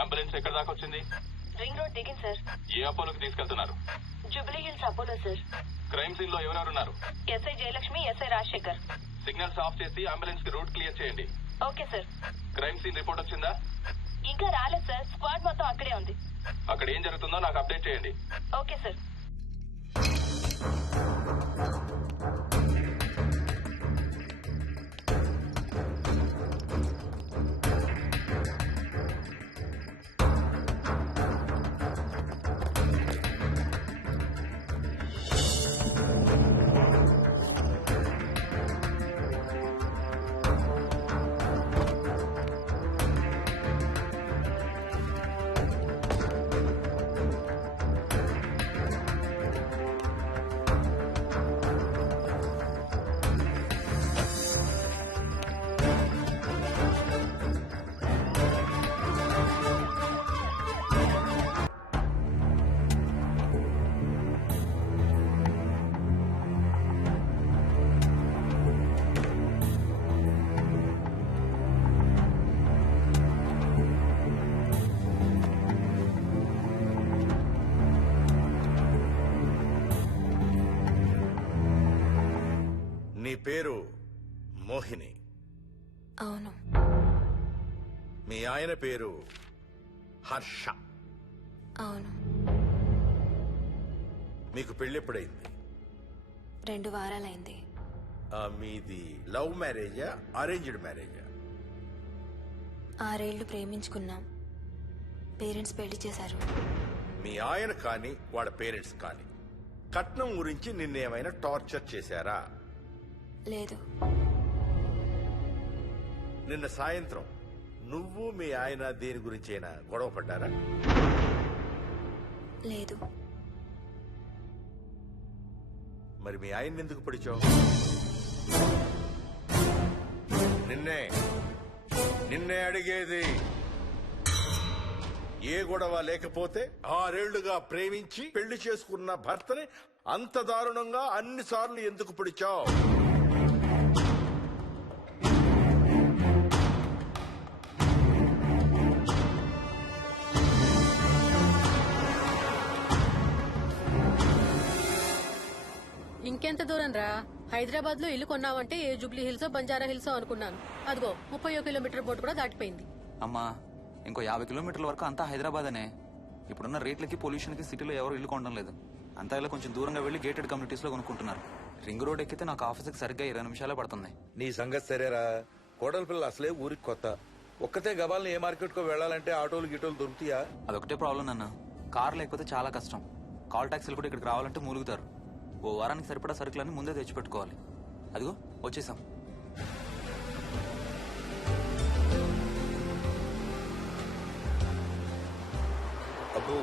Ambulance ఎక్కడ దాకా వచ్చింది? రింగ్ రోడ్ దిగింది సార్. ఏ అపోలోకి తీసుకెళ్తున్నారు? Jubilee Hills Apollo sir. Crime scene లో ఎవరెవరున్నారు? SI Jayalakshmi, SI Rajasekhar. Signals off చేసి అంబులెన్స్ కి రూట్ క్లియర్ చేయండి. Okay sir. Crime scene report వచ్చిందా? ఇంకా రాలేదు సార్. స్క్వాడ్ మొత్తం అక్కడే ఉంది. అక్కడ ఏం జరుగుతుందో నాకు అప్డేట్ చేయండి. Okay sir. నీ పేరు మోహిని? అవును. మీ ఆయన పేరు హర్ష? అవును. మీకు పెళ్ళెప్పుడైంది? 2 వారాలైంది. మీది లవ్ మ్యారేజా, అరేంజ్డ్ మ్యారేజా? 6 ఏళ్లు ప్రేమించుకున్నాం. పేరెంట్స్ పెళ్లి చేశారు. మీ ఆయన కానీ వాళ్ళ పేరెంట్స్ కానీ కట్నం గురించి నిన్నేమైనా టార్చర్ చేశారా? లేదు. నిన్న సాయంత్రం నువ్వు మీ ఆయన దేని గురించైనా గొడవ పడ్డారా? లేదు. మరి మీ ఆయన ఎందుకు పిడిచావు? నిన్నే అడిగేది. ఏ గొడవ లేకపోతే 6 ఏళ్లుగా ప్రేమించి పెళ్లి చేసుకున్న భర్తని అంత దారుణంగా అన్నిసార్లు ఎందుకు పిడిచావు? ఇంకెంత దూరం రా? హైదరాబాద్ లో ఇల్లు కొన్నావంటే ఏ జూబ్లీ హిల్సో బంజారా హిల్సో అనుకున్నాను. అదిగో 31 కిలోమీటర్ బోర్డు కూడా దాటిపోయింది. అమ్మా, ఇంకో 50 కిలోమీటర్ల వరకు అంతా హైదరాబాద్ అనే. ఇప్పుడున్న రేట్లకి పొల్యూషన్ కి సిటీలో ఎవరు ఇల్లు కొనడం లేదు. అంతా ఇలా కొంచెం దూరంగా వెళ్లి గేటెడ్ కమ్యూనిటీస్ లో కొనుక్కుంటున్నారు. రింగ్ రోడ్ ఎక్కితే నాకు ఆఫీస్కి సరిగ్గా 20 నిమిషాలే పడుతుంది. నీ సంగతి సరేరా, కోడల పిల్ల అసలే ఊరికి కొత్త. ఒక్కతే గబాల్ని ఏ మార్కెట్ కో వెళ్లాలంటే ఆటోలు గిటోలు దొరుకుతాయా? అదొకటే ప్రాబ్లం అన్న. కార్ లేకపోతే చాలా కష్టం. కాల్ టాక్సీలు కూడా ఇక్కడికి రావాలంటే మూలుగుతారు. ఓ వారానికి సరిపడా సరుకులన్నీ ముందే తెచ్చిపెట్టుకోవాలి. అదిగో వచ్చేసాం. అబ్బో,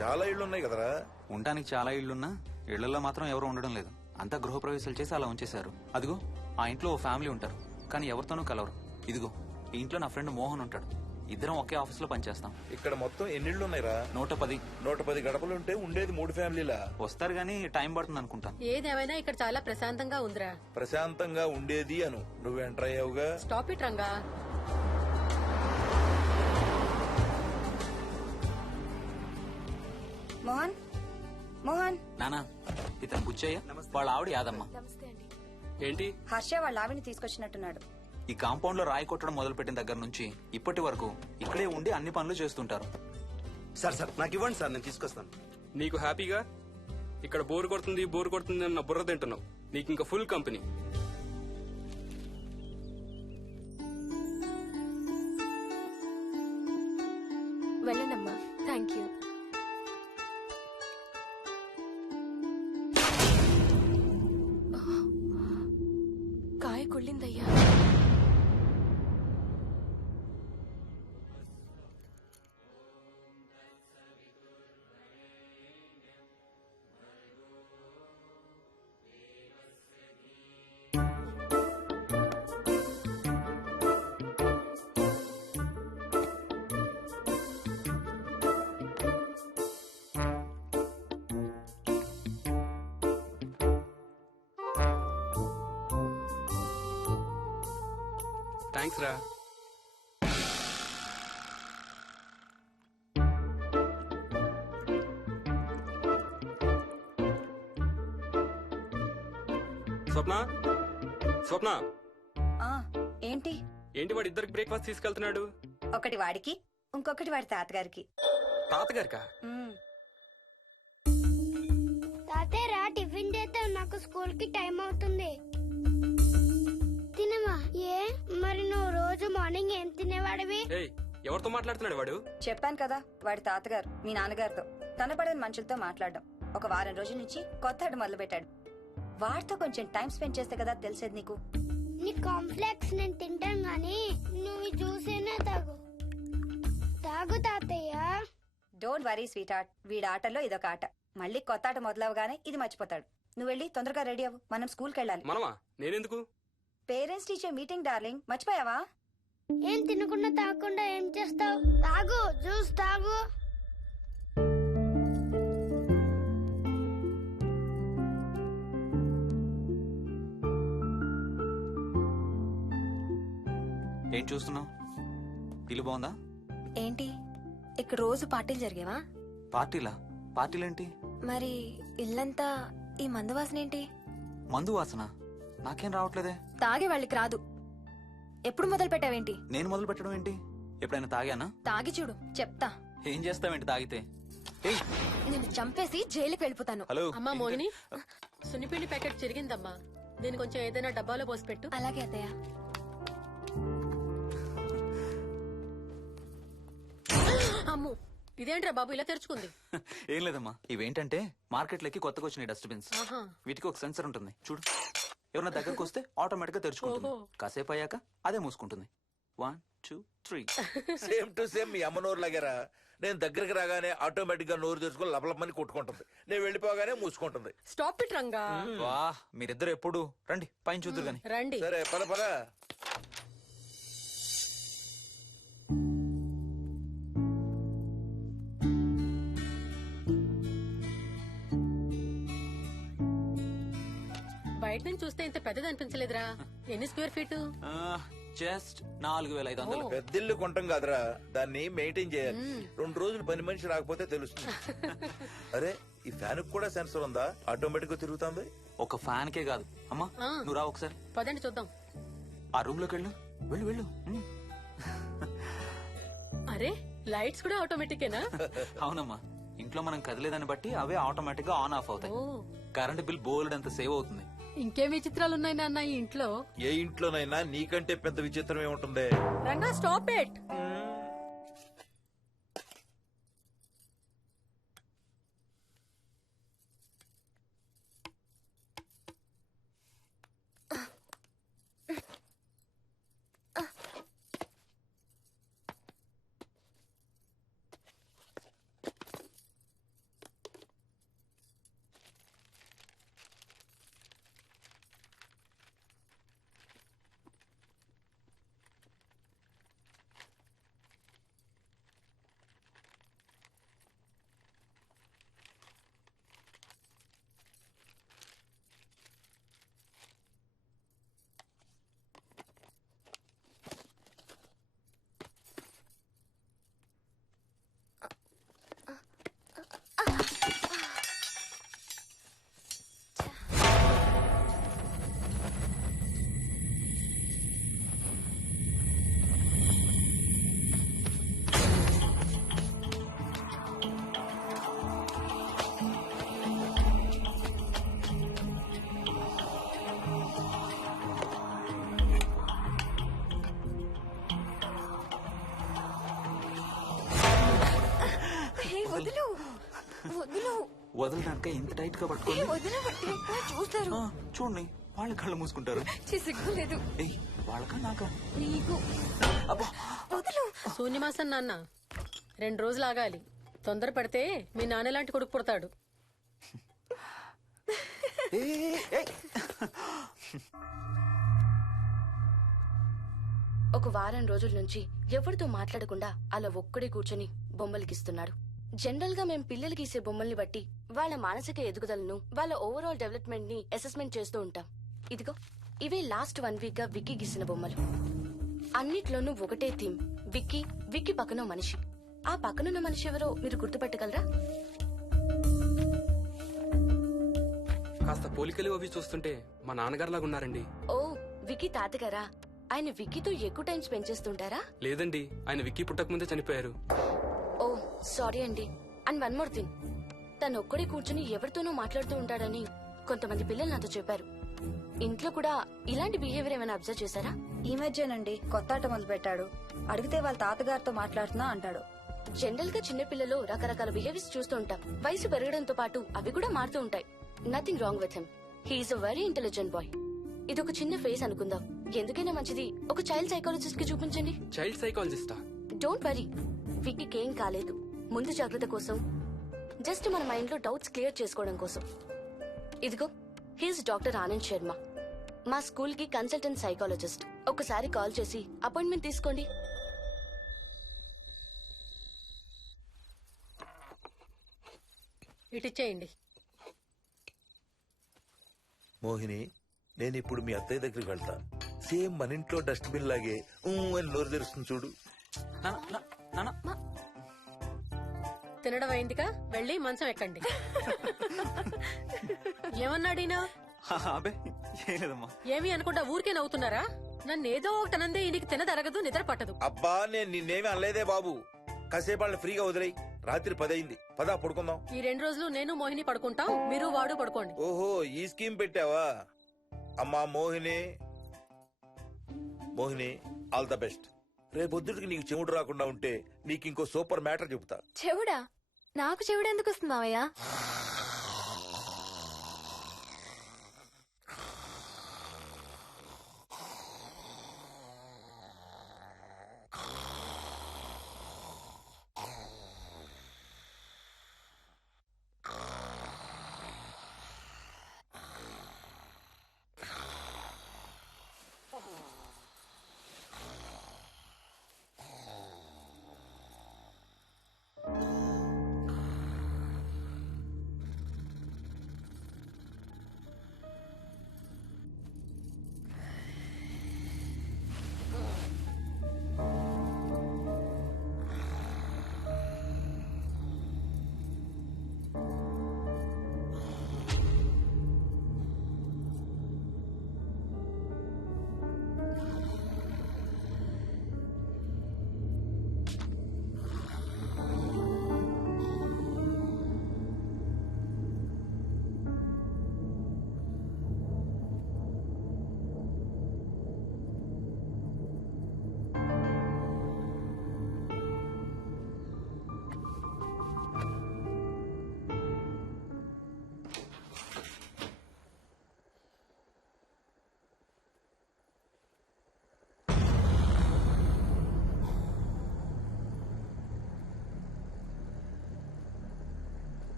చాలా ఇళ్లున్నాయి కదరా. ఉండటానికి చాలా ఇళ్లున్నా ఇళ్లలో మాత్రం ఎవరు ఉండడం లేదు. అంతా గృహప్రవేశాలు చేసి అలా ఉంచేశారు. అదిగో ఆ ఇంట్లో ఓ ఫ్యామిలీ ఉంటారు, కానీ ఎవరితోనూ కలవరు. ఇదిగో ఈ ఇంట్లో నా ఫ్రెండ్ మోహన్ ఉంటాడు. ఇద్దరం ఒకే ఆఫీస్ లో పనిచేస్తాం. ఇక్కడ మొత్తం ఎన్నిళ్లున్నాయిరా? 110. 110 గడపలుంటే ఉండేది 3 ఫ్యామిలీలా? వస్తారు గానీ టైం పడుతుంది అనుకుంటాను. ఏదేమైనా ఇక్కడ చాలా ప్రశాంతంగా ఉందిరా. ప్రశాంతంగా ఉండేది అను, నువ్వు ఎంటర్ అయ్యావుగా. Stop it Ranga. మోహన్, మోహన్. నానా, ఇతను బుచ్చయ్య, వాళ్ళ ఆవిడ యాదమ్మ. ఏంటి? హర్ష వాళ్ళ ఆవిని తీసుకొచ్చినట్టున్నాడు. ఈ కాంపౌండ్ లో రాయి కొట్టడం మొదలుపెట్టిన దగ్గర నుంచి ఇప్పటి వరకు ఇక్కడే ఉండి అన్ని పనులు చేస్తుంటారు. సార్ నాకు ఇవ్వండి సార్, నేను తీసుకొస్తాను. నీకు హ్యాపీగా ఇక్కడ బోర్ కొడుతుంది అన్న బుర్ర తింటున్నావు. నీకు ఇంకా ఫుల్ కంపెనీ. వెళ్ళండమ్మా. Thank you. కాయ కుళ్ళిందయ్యా. థ్యాంక్స్ రా. స్వప్న స్వప్న ఆ, ఏంటి? ఏంటి వాడు ఇద్దరికి బ్రేక్ఫాస్ట్ తీసుకెళ్తున్నాడు? ఒకటి వాడికి, ఇంకొకటి వాడి తాతగారికి. తాతగారికా? మ్మ్. తాతయ్య రా, టిఫిన్ చేస్తే నాకు స్కూల్ కి టైం అవుతుంది. తినమా? ఏ మరి నువ్వు రోజు మార్నింగ్ ఏం తినేవాడివి? ఏయ్, ఎవరితో మాట్లాడుతున్నాడు వాడు? చెప్పాను కదా, వాడి తాతగారు మీ నాన్నగారితో కనపడని మనుషులతో మాట్లాడడం. ఒక వారం రోజుల నుంచి కొత్త ఆట మొదలు పెట్టాడు. వాడితో కొంచెం టైం స్పెండ్ చేస్తే కదా తెలిసేది నీకు. నీ కాంప్లెక్స్ నేను తింటాను గాని నువ్వు జ్యూసేనే తాగు. తాగు తాతయ్య. డోంట్ వరీ స్వీట్ హార్ట్, వీడి ఆటల్లో ఇదొక ఆట. మళ్ళీ కొత్త ఆట మొదలవగానే ఇది మర్చిపోతాడు. నువ్వు వెళ్ళి తొందరగా రెడీ అవ్వు, మనం స్కూల్కి వెళ్ళాలి. మనమా? నేనెందుకు? పేరెంట్స్ టీచర్ మీటింగ్ డార్లింగ్, మర్చిపోయావా? ఏం తినకుండా తాగకుండా ఏం చేస్తావు? తాగు, జ్యూస్ తాగు. ఏం చూస్తున్నావు? ఇల్లు బాగుందా? ఏంటి ఇక్కడ రోజు పార్టీలు జరిగేవా? పార్టీలా? పార్టీలేంటి? మరి ఇల్లంతా ఈ మందు వాసన ఏంటి? మందు వాసన నాకేం రావట్లేదే. తాగే వాళ్ళకి రాదు. ఎప్పుడు మొదలు పెట్టావేంటి? నేను మొదలు పెట్టడం ఏంటి? ఎప్పుడైనా తాగానా? తాగి చూడు, చెప్తా. ఏం చేస్తావేంటి తాగితే? ఏయ్, నేను చంపేసి జైలుకి వెళ్ళిపోతాను. హలో. అమ్మా మోహిని, సున్నిపిండి ప్యాకెట్ చిరిగిందమ్మా, దీని కొంచెం ఏదైనా డబ్బాలో పోసి పెట్టు. అలాగే అత్తయ్య. అమ్ము, ఇదేంట్రా బాబు ఇలా తెరుచుకుంది? ఏం లేదమ్మా, ఇవేంటంటే మార్కెట్లోకి కొత్తగా వచ్చిన డస్ట్బిన్స్. ఆహా. వీటికి ఒక సెన్సర్ ఉంటుంది చూడు. ఎవరైనా దగ్గరకు వస్తే ఆటోమేటిక్ గా తెరుచుకుంటుంది. ఓహో. కాసేపు అయ్యాక అదే మూసుకుంటుంది. 1 2 3. సేమ్ టు సేమ్ మీ అమ్మ నోరు లాగారా. నేను దగ్గరికి రాగానే ఆటోమేటిక్ గా నోరు తెరుచుకొని లపలపమని కొట్టుకుంటుంది. నేను వెళ్ళిపోగానే మూసుకుంటుంది. Stop it Ranga. వా, మీరిద్దరు ఎప్పుడు రండి పైన చూద్దరు గాని. రండి. సరే పద పద. బయట నుంచి చూస్తే ఇంత పెద్దది అనిపించలేదురా. ఎన్ని స్క్వేర్ ఫీట్? జస్ట్ 4500. పెద్దిల్లు కొంటాం కాదురా, దాన్ని మెయింటైన్ చేయాలి. 2 రోజులు పని మనిషి రాకపోతే తెలుస్తుంది. అరే, ఈ ఫ్యాన్ కూడా సెన్సర్ ఉందా? ఆటోమేటిక్ గా తిరుగుతుంది. ఒక ఫ్యాన్ కే కాదు. అమ్మా ఆ. నువ్వు రా ఒకసారి. పదండి చూద్దాం. ఆ రూమ్ లోకి వెళ్ళు. వెళ్ళు వెళ్ళు. అరే, లైట్స్ కూడా ఆటోమేటికేనా? అవునమ్మా, ఇంట్లో మనం కదిలేదాన్ని బట్టి అవే ఆటోమేటిక్ గా ఆన్ ఆఫ్ అవుతాయి. ఓ, కరెంట్ బిల్ బోల్డ్ అంత సేవ్ అవుతుంది. ఇంకేం విచిత్రాలు ఉన్నాయి నాన్న ఈ ఇంట్లో? ఏ ఇంట్లోనైనా నీకంటే పెద్ద విచిత్రం ఏముంటుంది? Ranga stop it. వదులు వదులు వదలడానిక ఇంత టైట్ గా పట్టుకోండి. వదిన చూస్తారు. చూడండి, వాళ్ళ కళ్ళు మూసుకుంటారు. సిగ్గులేదు ఏయ్, వాళ్ళకా నాకా? నీకు. అబ్బా, వదులు. శూన్యమాసం నాన్న, 2 రోజులు ఆగాలి. తొందర పడితే మీ నాన్న లాంటి కొడుకు పుడతాడు. ఏయ్, ఏయ్. ఒక వారం రోజుల నుంచి ఎవరితో మాట్లాడకుండా అలా ఒక్కడే కూర్చొని బొమ్మలు గీస్తున్నాడు. జనరల్ గా మేం పిల్లలు గీసే బొమ్మల్ని బట్టి వాళ్ళ మానసిక ఎదుగుదలను, వాళ్ళ ఓవరాల్ డెవలప్మెంట్ ని అసెస్మెంట్ చేస్తూ ఉంటాం. ఇదిగో ఇవే లాస్ట్ 1 వీక్ గా విక్కీ గీసిన బొమ్మలు. అన్నిట్లోనూ ఒకటే థీమ్, విక్కీ, విక్కీ పక్కన మనిషి. ఆ పక్కనున్న మనిషి ఎవరో మీరు గుర్తుపట్టగలరా? కాస్త పోలికలు అవి చూస్తుంటే మా నాన్నగారులాగా ఉన్నారండి. ఓ వికీ తాతగారా? ఆయన విక్కీతో ఎక్కువ టైం స్పెండ్ చేస్తుంటారా? లేదండి, ఆయన విక్కీ పుట్టక ముందే చనిపోయారు. ఓ సారీ అండి. అండ్ వన్ మోర్ థింగ్, తను ఒక్కడే కూర్చుని ఎవరితోనూ మాట్లాడుతూ ఉంటాడని కొంతమంది పిల్లలు నాతో చెప్పారు. ఇంట్లో కూడా ఇలాంటి బిహేవియర్ ఏమైనా అబ్జర్వ్ చేశారా? ఈ మధ్యనండి కొత్త ఆట మొదలు పెట్టాడు. అడిగితే వాళ్ళ తాతగారితో మాట్లాడుతున్నా అంటాడు. జనరల్ గా చిన్న పిల్లలు రకరకాల బిహేవియర్స్ చూస్తూ ఉంటాం. వయసు పెరగడంతో పాటు అవి కూడా మారుతూ ఉంటాయి. Nothing wrong with him. He's a very intelligent boy. ఇదొక చిన్న ఫేస్ అనుకుందాం. ఎందుకైనా మంచిది ఒక చైల్డ్ సైకాలజిస్ట్ కి చూపించండి. చైల్డ్ సైకాలజిస్టా? డోంట్ వరీ, విక్కీకి ఏం కాలేదు. ముందు జాగ్రత్త కోసం, జస్ట్ మన మైండ్ లో డౌట్స్ క్లియర్ చేసుకోవడం కోసం. ఇదిగో, హీస్ డాక్టర్ ఆనంద్ శర్మ, మా స్కూల్ కి కన్సల్టెంట్ సైకాలజిస్ట్. ఒకసారి కాల్ చేసి అపాయింట్మెంట్ తీసుకోండి. ఇటిచ్చేయండి. మోహిని, నేను ఇప్పుడు మీ అత్తయ్య దగ్గరికి వెళ్తా. సేమ్ మన ఇంట్లో డస్ట్బిన్ లాగే అని నోరు తెరుస్తుంది చూడు. తినడం అయిందిగా, వెళ్ళి మంచం ఎక్కండి. ఏమన్నాడీనా? అబే ఏం లేదమ్మా. ఏమి అనుకుంటా ఊరికే నవ్వుతున్నారా? నన్ను ఏదో ఒకటి అనందే ఈయనకి తినదరగదు, నిద్ర పట్టదు. అబ్బా, నేను నిన్నేమి అనలేదే బాబు. కాసేపు వాళ్ళని ఫ్రీగా వదిలేయి. రాత్రి 10 అయింది, పదా పడుకుందాం. ఈ 2 రోజులు నేను మోహిని పడుకుంటాం, మీరు వాడు పడుకోండి. ఓహో, ఈ స్కీమ్ పెట్టావా? అమ్మా Mohini, Mohini all the best. రేపొద్దుటికి నీకు చెవుడు రాకుండా ఉంటే నీకు ఇంకో సూపర్ మ్యాటర్ చెబుతా. చెవుడా? నాకు చెవుడు ఎందుకు వస్తుంది మావయ్య?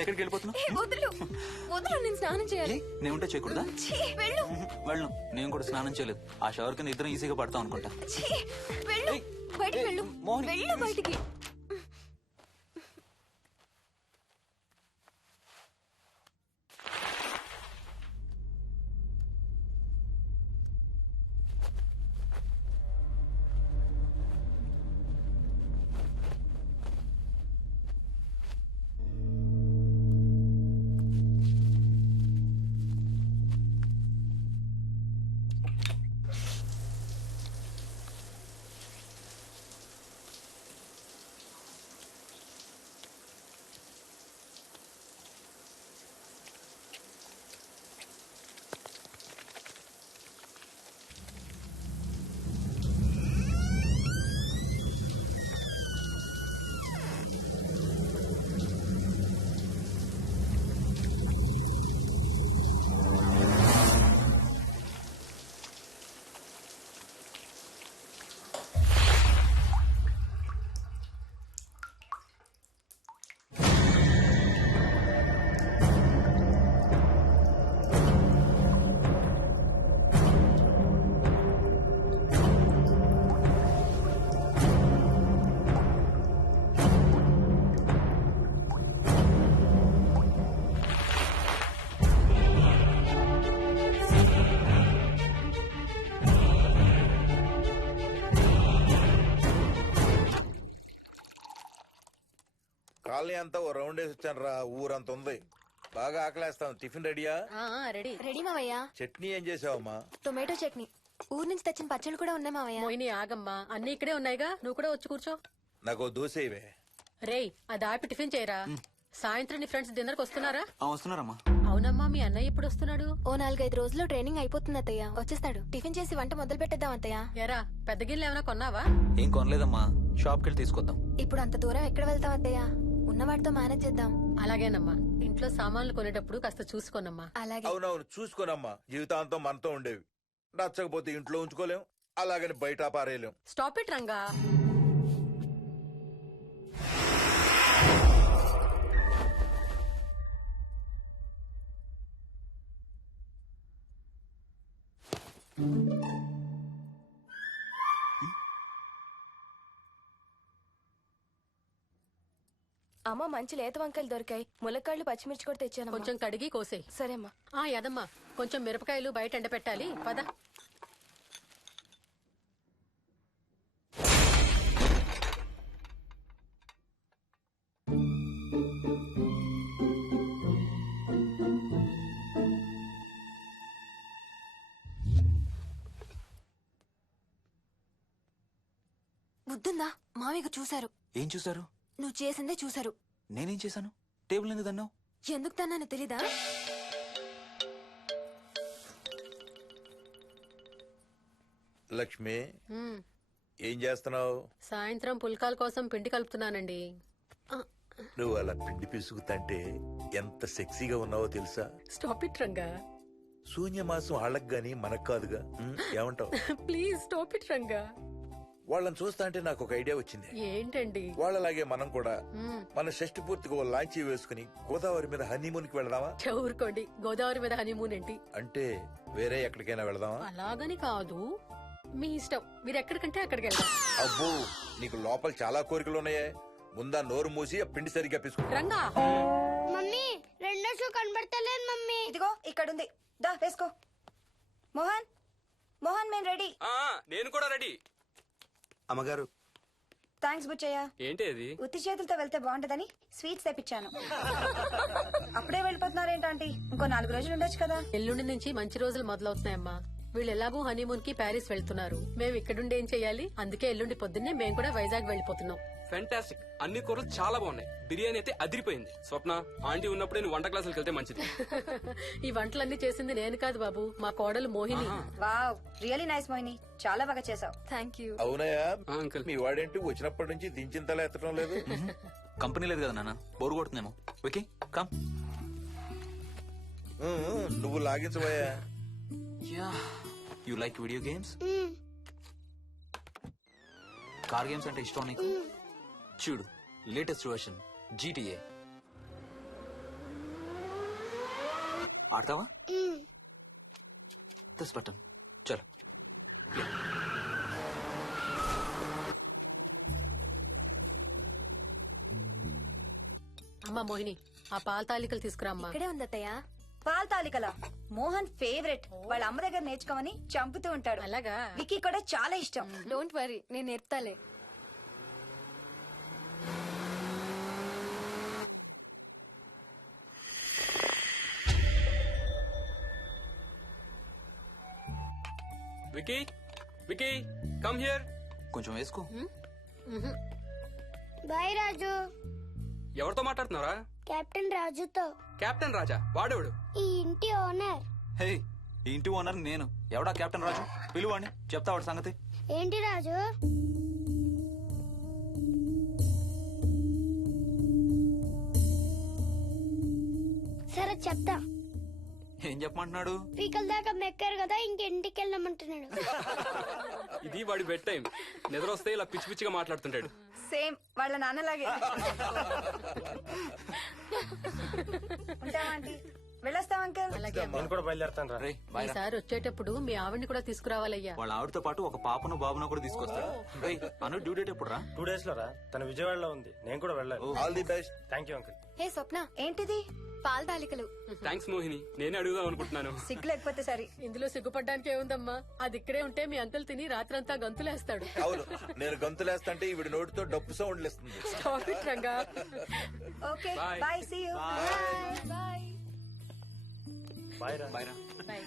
ఎక్కడికి వెళ్ళిపోతున్నావు? వదులు వదులు, నేను స్నానం చేయాలి. నేను ఉంటే చేయకూడదా? వెళ్ళు. వెళ్ళను, నేను కూడా స్నానం చేయలేదు. ఆ షవర్ కింద ఇద్దరం ఈజీగా పడతాం అనుకుంటా. వెళ్ళు, బయటికి వెళ్ళు. వెళ్ళు బయటికి. కాలనీ అంతా ఓ రౌండ్ వేసి వచ్చాను రా. ఊరంత ఉంది. బాగా ఆకలేస్తాం. టిఫిన్ రెడీయా? రెడీ. రెడీ మావయ్య. చట్నీ ఏం చేసావమ్మా? టొమాటో చట్నీ. ఊరు నుంచి తెచ్చిన పచ్చళ్ళు కూడా ఉన్నాయి మావయ్య. మోహిని ఆగమ్మా, అన్ని ఇక్కడే ఉన్నాయిగా, నువ్వు కూడా వచ్చి కూర్చో. నాకు ఓ దోశ ఇవే. రేయ్, అది ఆపి టిఫిన్ చేయరా. సాయంత్రం నీ ఫ్రెండ్స్ డిన్నర్ కి వస్తున్నారా? వస్తున్నారమ్మా. అవునమ్మా, మీ అన్నయ్య ఎప్పుడు వస్తున్నాడు? ఓ 4-5 రోజుల్లో ట్రైనింగ్ అయిపోతుంది అత్తయ్య. వచ్చేస్తాడు. టిఫిన్ చేసి వంట మొదలు పెట్టేద్దాం అత్తయ్య. ఎరా, పెద్ద గిన్నెలు ఏమైనా కొన్నావా? ఏం కొనలేదమ్మా, షాప్కి వెళ్ళి తీసుకొద్దాం. ఇప్పుడు అంత దూరం ఎక్కడ వెళ్తాం అత్తయ్య? ఉన్న వాటితో మేనేజ్ చేద్దాం. అలాగేనమ్మా, ఇంట్లో సామాన్లు కొనేటప్పుడు కాస్త చూసుకోనమ్మా. అలాగే. అవునవును, చూసుకోనమ్మా. జీవితాంతం మనతో ఉండేవి. నచ్చకపోతే ఇంట్లో ఉంచుకోలేం, అలాగని బయట పారేయలేం. Stop it Ranga. అమ్మ, మంచి లేత వంకాయలు దొరికాయి. ములక్కాళ్ళు, పచ్చిమిర్చి కూడా తెచ్చాను. కొంచెం కడిగి కోసేయ్. సరేమ్మా. యదమ్మా, కొంచెం మిరపకాయలు బయట ఎండపెట్టాలి. పద. బుద్ధుందా? మామయ్య చూశారు. ఏం చూసారు? నువ్వు చేసిందే చూశారు. నేనేం చేశాను? టేబుల్ ఎందుకు తన్నావు? ఎందుకు తన్నాను తెలీదా? లక్ష్మి, ఏం చేస్తున్నావు? సాయంత్రం పుల్కాల కోసం పిండి కలుపుతున్నానండి. నువ్వు అలా పిండి పిసుకుతంటే ఎంత సెక్సీగా ఉన్నావో తెలుసా? Stop it Ranga. శూన్యమాసం వాళ్ళకి గాని మనకు కాదుగా. ఏమంటావు? Please stop it Ranga. వాళ్ళని చూస్తా అంటే నాకు ఒక ఐడియా వచ్చింది. ఏంటండి? వాళ్ళలాగే మనం కూడా మన షష్టి పూర్తిగా ఓ లాంచీ వేసుకుని గోదావరి మీద హనీమూన్ కి వెళదామా? ఊరుకోండి, గోదావరి మీద హనీమూన్ ఏంటి? అంటే వేరే ఎక్కడికైనా వెళదామా? అలాగని కాదు, మీ ఇష్టం. మీరు ఎక్కడికంటే అక్కడికి వెళ్దాం. అబ్బో, నీకు లోపల చాలా కోరికలు ఉన్నాయే. ముందా నోరు మూసి ఆ పిండి సరిగ్గా పిసుకు. రంగా. మమ్మీ, రెండో షూ కనబడతలేదు మమ్మీ. ఇదిగో ఇక్కడుంది, దా వేసుకో. మోహన్, మోహన్ మేము రెడీ. నేను కూడా రెడీ. అమ్మగారు. థ్యాంక్స్ బుచ్చయ్య. ఏంటి అది? ఉత్తి చేతులతో వెళ్తే బాగుంటదని స్వీట్స్ తెప్పించాను. అప్పుడే వెళ్ళిపోతున్నారేంటంటీ? ఇంకో 4 రోజులు ఉండొచ్చు కదా. ఎల్లుండి నుంచి మంచి రోజులు మొదలవుతున్నాయమ్మా. వీళ్ళు ఎలాగూ హనీమూన్ కి ప్యారిస్ వెళ్తున్నారు. మేము ఇక్కడుండి ఏం చెయ్యాలి? అందుకే ఎల్లుండి పొద్దున్నే మేము కూడా వైజాగ్ వెళ్ళిపోతున్నాం. ఫెంటాస్టిక్. అన్ని కూరలు చాలా బాగున్నాయి. బిర్యానీ అయితే అదిరిపోయింది. స్వప్న, ఆంటీ ఉన్నప్పుడు నేను వంట క్లాసులకు వెళ్తే మంచిది. ఈ వంటలన్నీ చేసింది నేను కాదు బాబు, మా కోడలు Mohini. Wow, really nice Mohini, చాలా బాగా చేసావు. Thank you. అవునయ్యా, అంకుల్. మీ వాడేంటి వచ్చినప్పటి నుంచి దించింతలా ఎత్తడం లేదు? కంపెనీ లేదు కదా నాన్న, బోరు కొడుతుందేమో. Okay come. నువ్వు లాగించబోయా? You like video games? Car games అంటే ఇష్టం నీకు? చూడు, లేటెస్ట్ వర్షన్ GTA. ఆడతావా? This button. చలో. అమ్మా మోహిని, ఆ పాల తాలికలు తీసుకురామ్మా. ఇక్కడే ఉంది అత్తయ్య. పాల తాలికల మోహన్ ఫేవరెట్. వాళ్ళ అమ్మ దగ్గర నేర్చుకోమని చంపుతూ ఉంటాడు. అలాగా? విక్కీ కూడా చాలా ఇష్టం. డోంట్ వరీ, నేను నేర్పుతాలే. Vicky, Vicky, come here. కొంచెం వేసుకో. బాయ్ రాజు. ఎవరితో మాట్లాడుతున్నారా? కెప్టెన్ రాజుతో. కెప్టెన్ రాజా? వాడేవాడు? ఈ ఇంటి ఓనర్. హే, ఈ ఇంటి ఓనర్ నేను. ఎవడా కెప్టెన్ రాజు? పిలువాడిని, చెప్తా వాడి సంగతి. ఏంటి రాజు? సరే చెప్తా. ఏం చెప్పమంటున్నాడు? పీకల దాకా మెక్కారు కదా, ఇంటికి వెళ్ళమంటున్నాడు. ఇది వాడి బెడ్ టైం. నిద్ర వస్తే ఇలా పిచ్చి పిచ్చిగా మాట్లాడుతుంటాడు. సేమ్ వాళ్ళ నాన్నలాగే. ఉంటావా ఆంటీ? వెళ్ళొస్తాం అంకుల్. అలాగే అమ్మా. నేను కూడా బయలుదేరుతాను రా. రే బాయ్ రా. ఈసారి వచ్చేటప్పుడు మీ ఆవిడ్ని కూడా తీసుకురావాలయ్యా. వాళ్ళ ఆవిడతో పాటు ఒక పాపను బాబును కూడా తీసుకొస్తాడు. రేయ్, అను డ్యూ డేట్ ఎప్పుడు రా? 2 days లో రా. తన విజయవాడలో ఉంది, నేను కూడా వెళ్ళాలి. All the best. Thank you uncle. Hey Swapna, ఏంటిది? పాల తాలికలు. థ్యాంక్స్ మోహిని, నేనే అడుగుదాం అనుకుంటున్నాను. సిగ్గు లేకపోతే సరే. ఇందులో సిగ్గుపడ్డానికి ఏముందమ్మా, అది ఇక్కడే ఉంటే మీ అంకుల్ తిని రాత్రంతా గంతులేస్తాడు. అవును, నేను గంతులేస్తంటే ఈవిడ నోటితో డప్పు సౌండ్లు ఇస్తుంది. Stop it, Ranga. Okay Bye. Bye, see you. Bye. Bye రా. బాయ్ రా. Bye.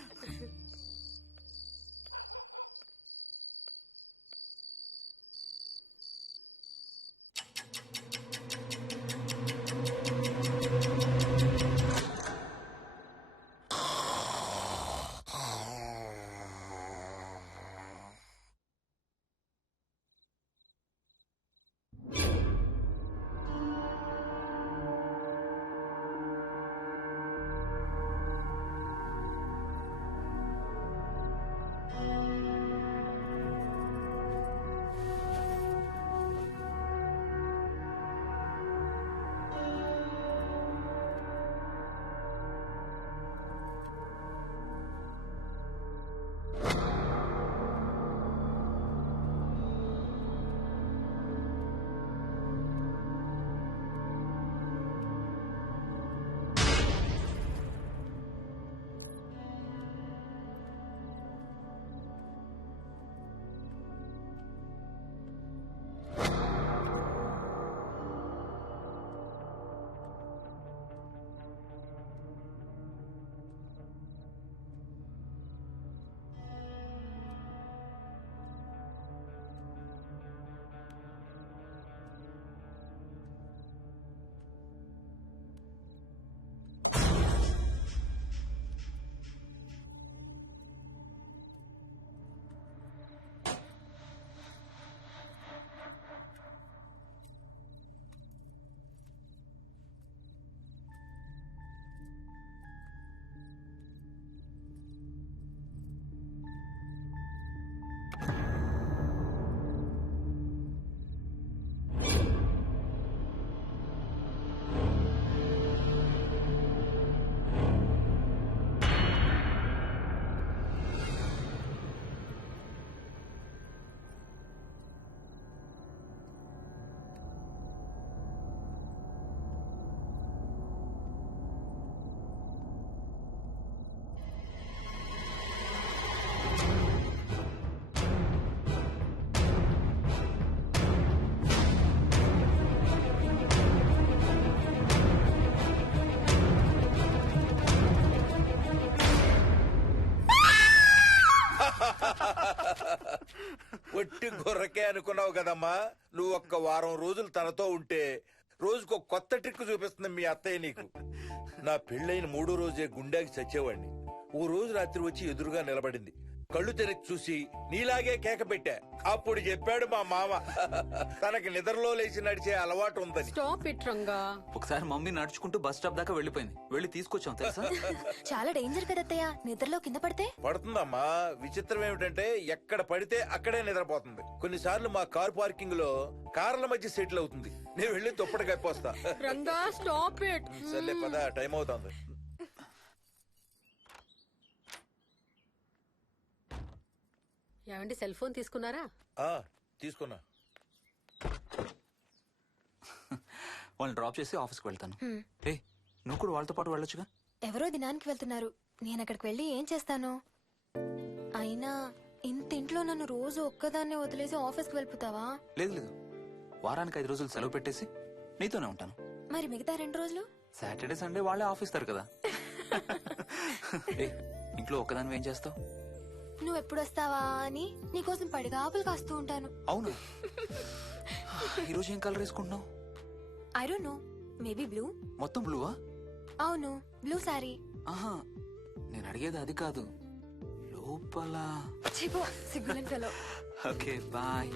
ఒట్టి గొర్రకే అనుకున్నావు కదమ్మా. నువ్వు ఒక్క వారం రోజులు తనతో ఉంటే రోజుకు ఒక కొత్త ట్రిక్ చూపిస్తుంది మీ అత్తయ్య నీకు. నా పెళ్ళైన 3వ రోజే గుండెకి చచ్చేవాడిని. ఓ రోజు రాత్రి వచ్చి ఎదురుగా నిలబడింది. కళ్ళు తెరిచి చూసి నీలాగే కేక పెట్టా. అప్పుడు చెప్పాడు మా మామ తనకి నిద్రలో లేచి నడిచే అలవాటు ఉందని. Stop it, Ranga. ఒకసారి మమ్మీ నడుచుకుంటూ బస్ స్టాప్ దాకా వెళ్ళిపోయింది. వెళ్ళి తీసుకొచ్చాం తెలుసా. చాలా డేంజర్ కదత్తయ్య, నిద్రలో కింద పడితే. పడుతుందమ్మా. విచిత్రం ఏమిటంటే ఎక్కడ పడితే అక్కడే నిద్రపోతుంది. కొన్నిసార్లు మా కార్ పార్కింగ్ లో కార్ల మధ్య సెటిల్ అవుతుంది. నేను వెళ్ళి తుప్పటి కప్పొస్తా. Ranga, stop it. సర్లే పద, టైం అవుతుంది. ఏమండి, సెల్ ఫోన్ తీసుకున్నారా? తీసుకున్నా. వాళ్ళని డ్రాప్ చేసి ఆఫీస్కి వెళ్తాను. ఏ నువ్వు కూడా వాళ్ళతో పాటు వెళ్ళొచ్చుగా. ఎవరో దినానికి వెళ్తున్నారు, నేను అక్కడికి వెళ్ళి ఏం చేస్తాను? అయినా ఇంత ఇంట్లో నన్ను రోజు ఒక్కదాన్నే వదిలేసి ఆఫీస్కి వెళ్ళిపోతావా? లేదు లేదు, వారానికి 5 రోజులు సెలవు పెట్టేసి నీతోనే ఉంటాను. మరి మిగతా 2 రోజులు? సాటర్డే సండే వాళ్ళే ఆఫీస్ తారు కదా. ఏ ఇంట్లో ఒక్కదాని ఏం చేస్తావు? నువ్వు ఎప్పుడు వస్తావా అని నీకోసం పడిగాపులు కాస్తూ ఉంటాను. అవును. ఈరోజు ఏం కలర్ వేసుకుంటున్నావు? I don't know, maybe blue. మొత్తం బ్లూవా? అవును, బ్లూ సారీ. ఆహా, నేను అడిగేది అది కాదు, లోపల. సిగ్గులేని ఫెలో. Okay bye.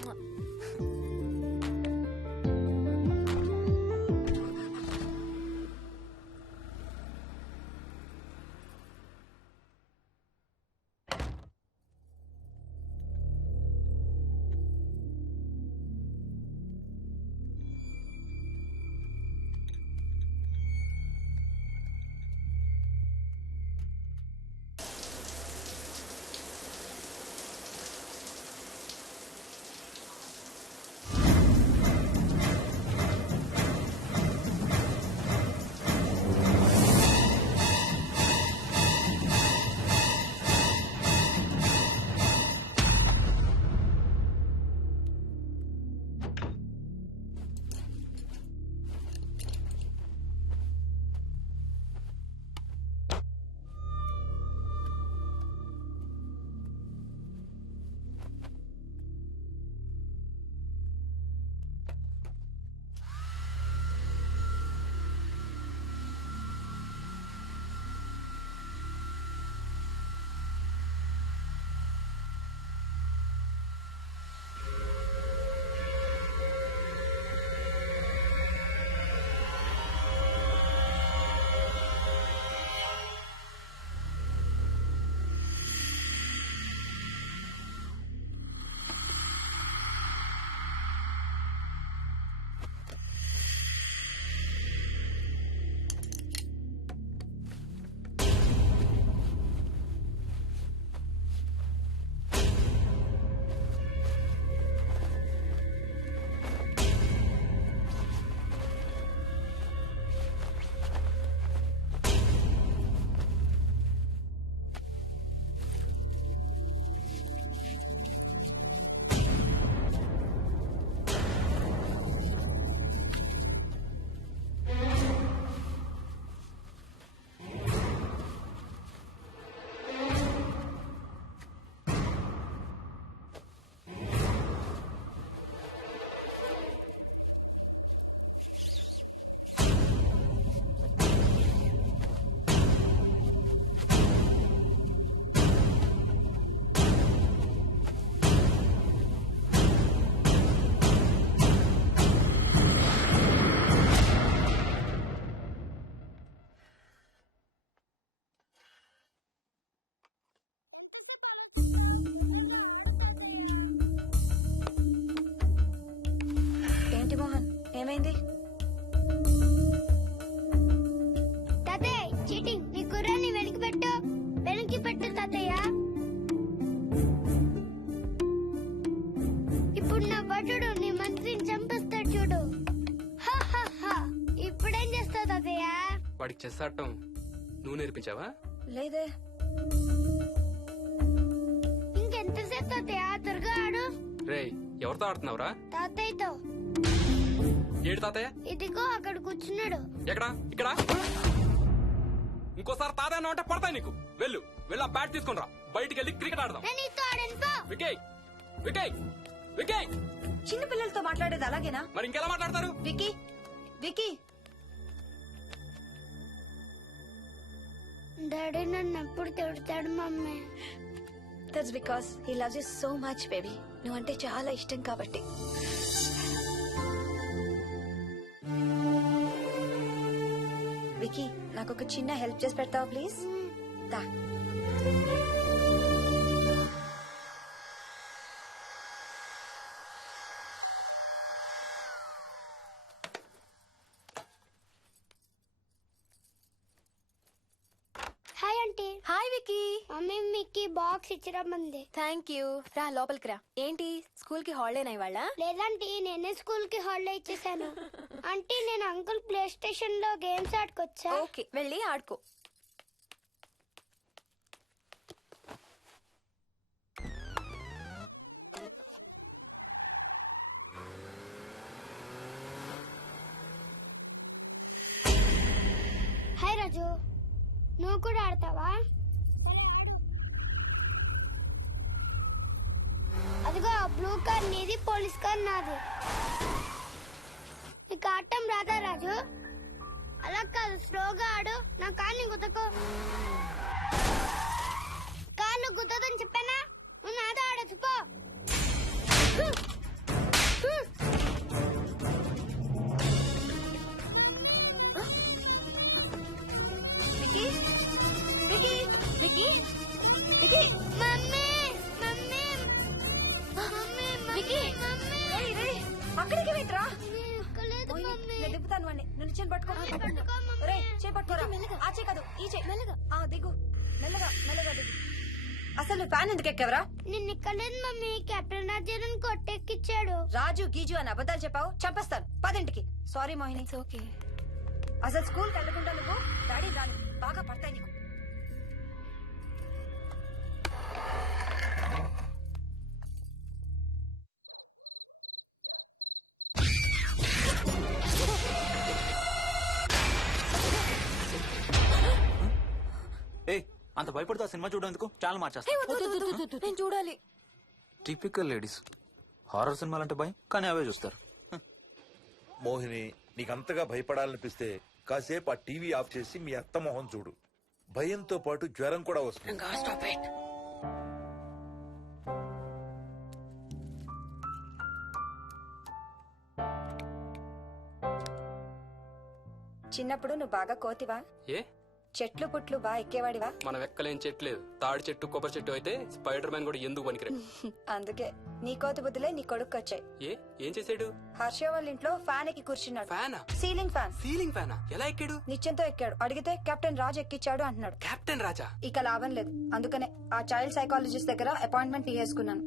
చూడు నీ మంత్రిని చంపేస్తాడు చూడు. హా, హా, హా. ఇప్పుడేం చేస్తావు తాతయ్య? వాడికి చెస్ ఆడటం నువ్వు నేర్పించావా? లేదే. ఇంకెంతసేపు తాతయ్య? త్వరగా ఆడు. రేయ్, ఎవరితో ఆడుతున్నావురా? తాతయ్యతో. ఏడు తాతయ్య? ఇదిగో అక్కడ కూర్చున్నాడు. ఎక్కడా? ఇక్కడ. ఇంకోసారి తాతయ్య అన్నావు అంటే పడతాయి నీకు. వెళ్ళు వెళ్ళి ఆ బ్యాట్ తీసుకుని రా. బయటికి వెళ్ళి క్రికెట్ ఆడదాం. నేను నీతో ఆడను పో. వికయ్ వికయ్ వికయ్. చిన్న పిల్లలతో మాట్లాడేది అలాగేనా? మరి ఇంకెలా మాట్లాడతారు? Wiki, wiki. డాడీ నన్ను ఎప్పుడు తిడతాడు mummy? That's because he loves you so much baby. నువ్వంటే చాలా ఇష్టం కాబట్టి. వికీ, నాకు ఒక చిన్న హెల్ప్ చేసి పెడతావా ప్లీజ్? దా. Hi aunty. Hi Vicky. Mummy మీకు బాక్స్ ఇచ్చిరమ్మంది. Thank you. రా లోపలికి రా. ఏంటి స్కూల్ కి హాలిడేనా ఇవాళ? లేదంటే నేనే స్కూల్ కి హాలిడే ఇచ్చేసాను. అంటే నేను అంకుల్ ప్లే స్టేషన్ లో గేమ్స్ ఆడుకోవచ్చా? ఓకే, వెళ్ళి ఆడుకో. హాయ్ రాజు, నువ్వు కూడా ఆడతావా? అదిగో బ్లూ కార్ నీది, పోలీస్ కార్ నాది. నీకు ఆడటం రాదా రాజు? అలా కాదు, స్లోగా ఆడు. నా కాన్ని గుద్దకు. కాళ్ళు గుద్దదని చెప్పానా? నువ్వు నాతో ఆడచ్చు పో. Vicky, Vicky, Vicky, Vicky. Mummy mummy mummy Vicky. Mummy. అక్కడికి వెంట్రా. లేదు మమ్మీ. నేను దింపుతాను వాడిని. నువ్వు చేయి పట్టుకో. పట్టుకో మమ్మీ. రే, చేయి పట్టుకోరా. మెల్లగా. ఆ చేయి కాదు, ఈ చేయి. మెల్లగా. ఆ దిగు. మెల్లగా మెల్లగా దిగు. అసలు నువ్వు ఫ్యాన్ ఎందుకు ఎక్కావరా? నిన్న ఎక్కలేదు మమ్మీ. కెప్టెన్ రాజుని కొట్టెక్కిచ్చాడు. రాజు గీజు అని అబద్ధాలు చెప్పావు, చంపేస్తాను. పదింటికి. సారీ మోహిని. It's okay. అసలు స్కూల్ కి వెళ్ళకుండా నువ్వు డాడీ రాను బాగా పడతాయి నీకు. ఏ అంత భయపడుతూ ఆ సినిమా చూడేందుకు చాలా మార్చేస్తా. నేను చూడాలి. Typical ladies. హారర్ సినిమాలంటే భయం, కానీ అవే చూస్తారు. మోహిని, నీకంతగా భయపడాలనిపిస్తే కాసేపు ఆ టీవీ ఆఫ్ చేసి మీ అత్త మొహం చూడు. భయంతో పాటు జ్వరం కూడా వస్తుంది. చిన్నప్పుడు నువ్వు బాగా కోతివా? ఏ చెట్లు పుట్లు బాగా ఎక్కేవాడివా? మనం ఎక్కలేని చెట్లేదు. తాడి చెట్టు, కొబ్బరి చెట్టు అయితే స్పైడర్ మ్యాన్ కూడా ఎందుకు పనికిరా. అందుకే నీ కోతి బుద్ధులే నీ కొడుకు వచ్చాయి. ఏం చేసాడు? హర్ష వాళ్ళ ఇంట్లో ఫ్యాన్ ఎక్కి కూర్చున్నాడు. ఫ్యానా? Ceiling fan. సీలింగ్ ఫ్యానా? ఎలా ఎక్కాడు? నిత్యంతో ఎక్కాడు. అడిగితే కెప్టెన్ రాజు ఎక్కిచ్చాడు అంటున్నాడు. కెప్టెన్ రాజా? ఇక లాభం లేదు. అందుకనే ఆ చైల్డ్ సైకాలజిస్ట్ దగ్గర అపాయింట్మెంట్ తీసుకున్నాను.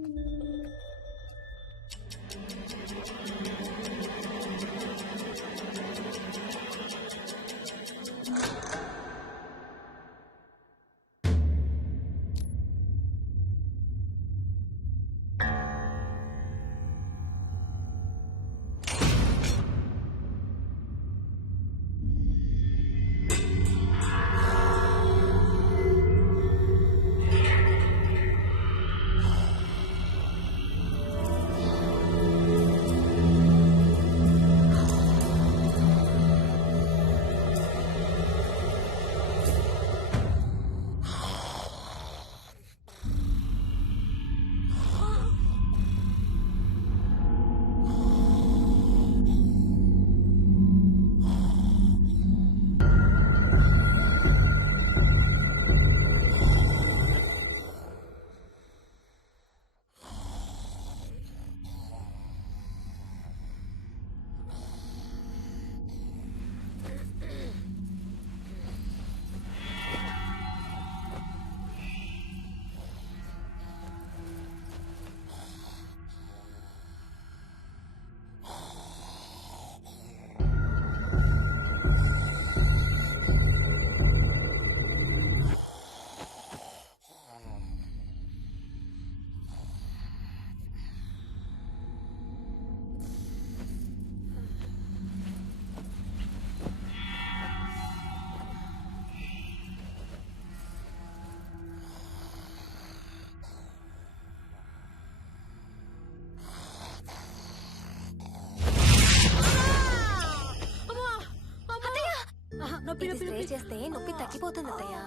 ఇది స్ప్రే చేస్తే నొప్పి తగ్గిపోతుంది అత్తయ్య.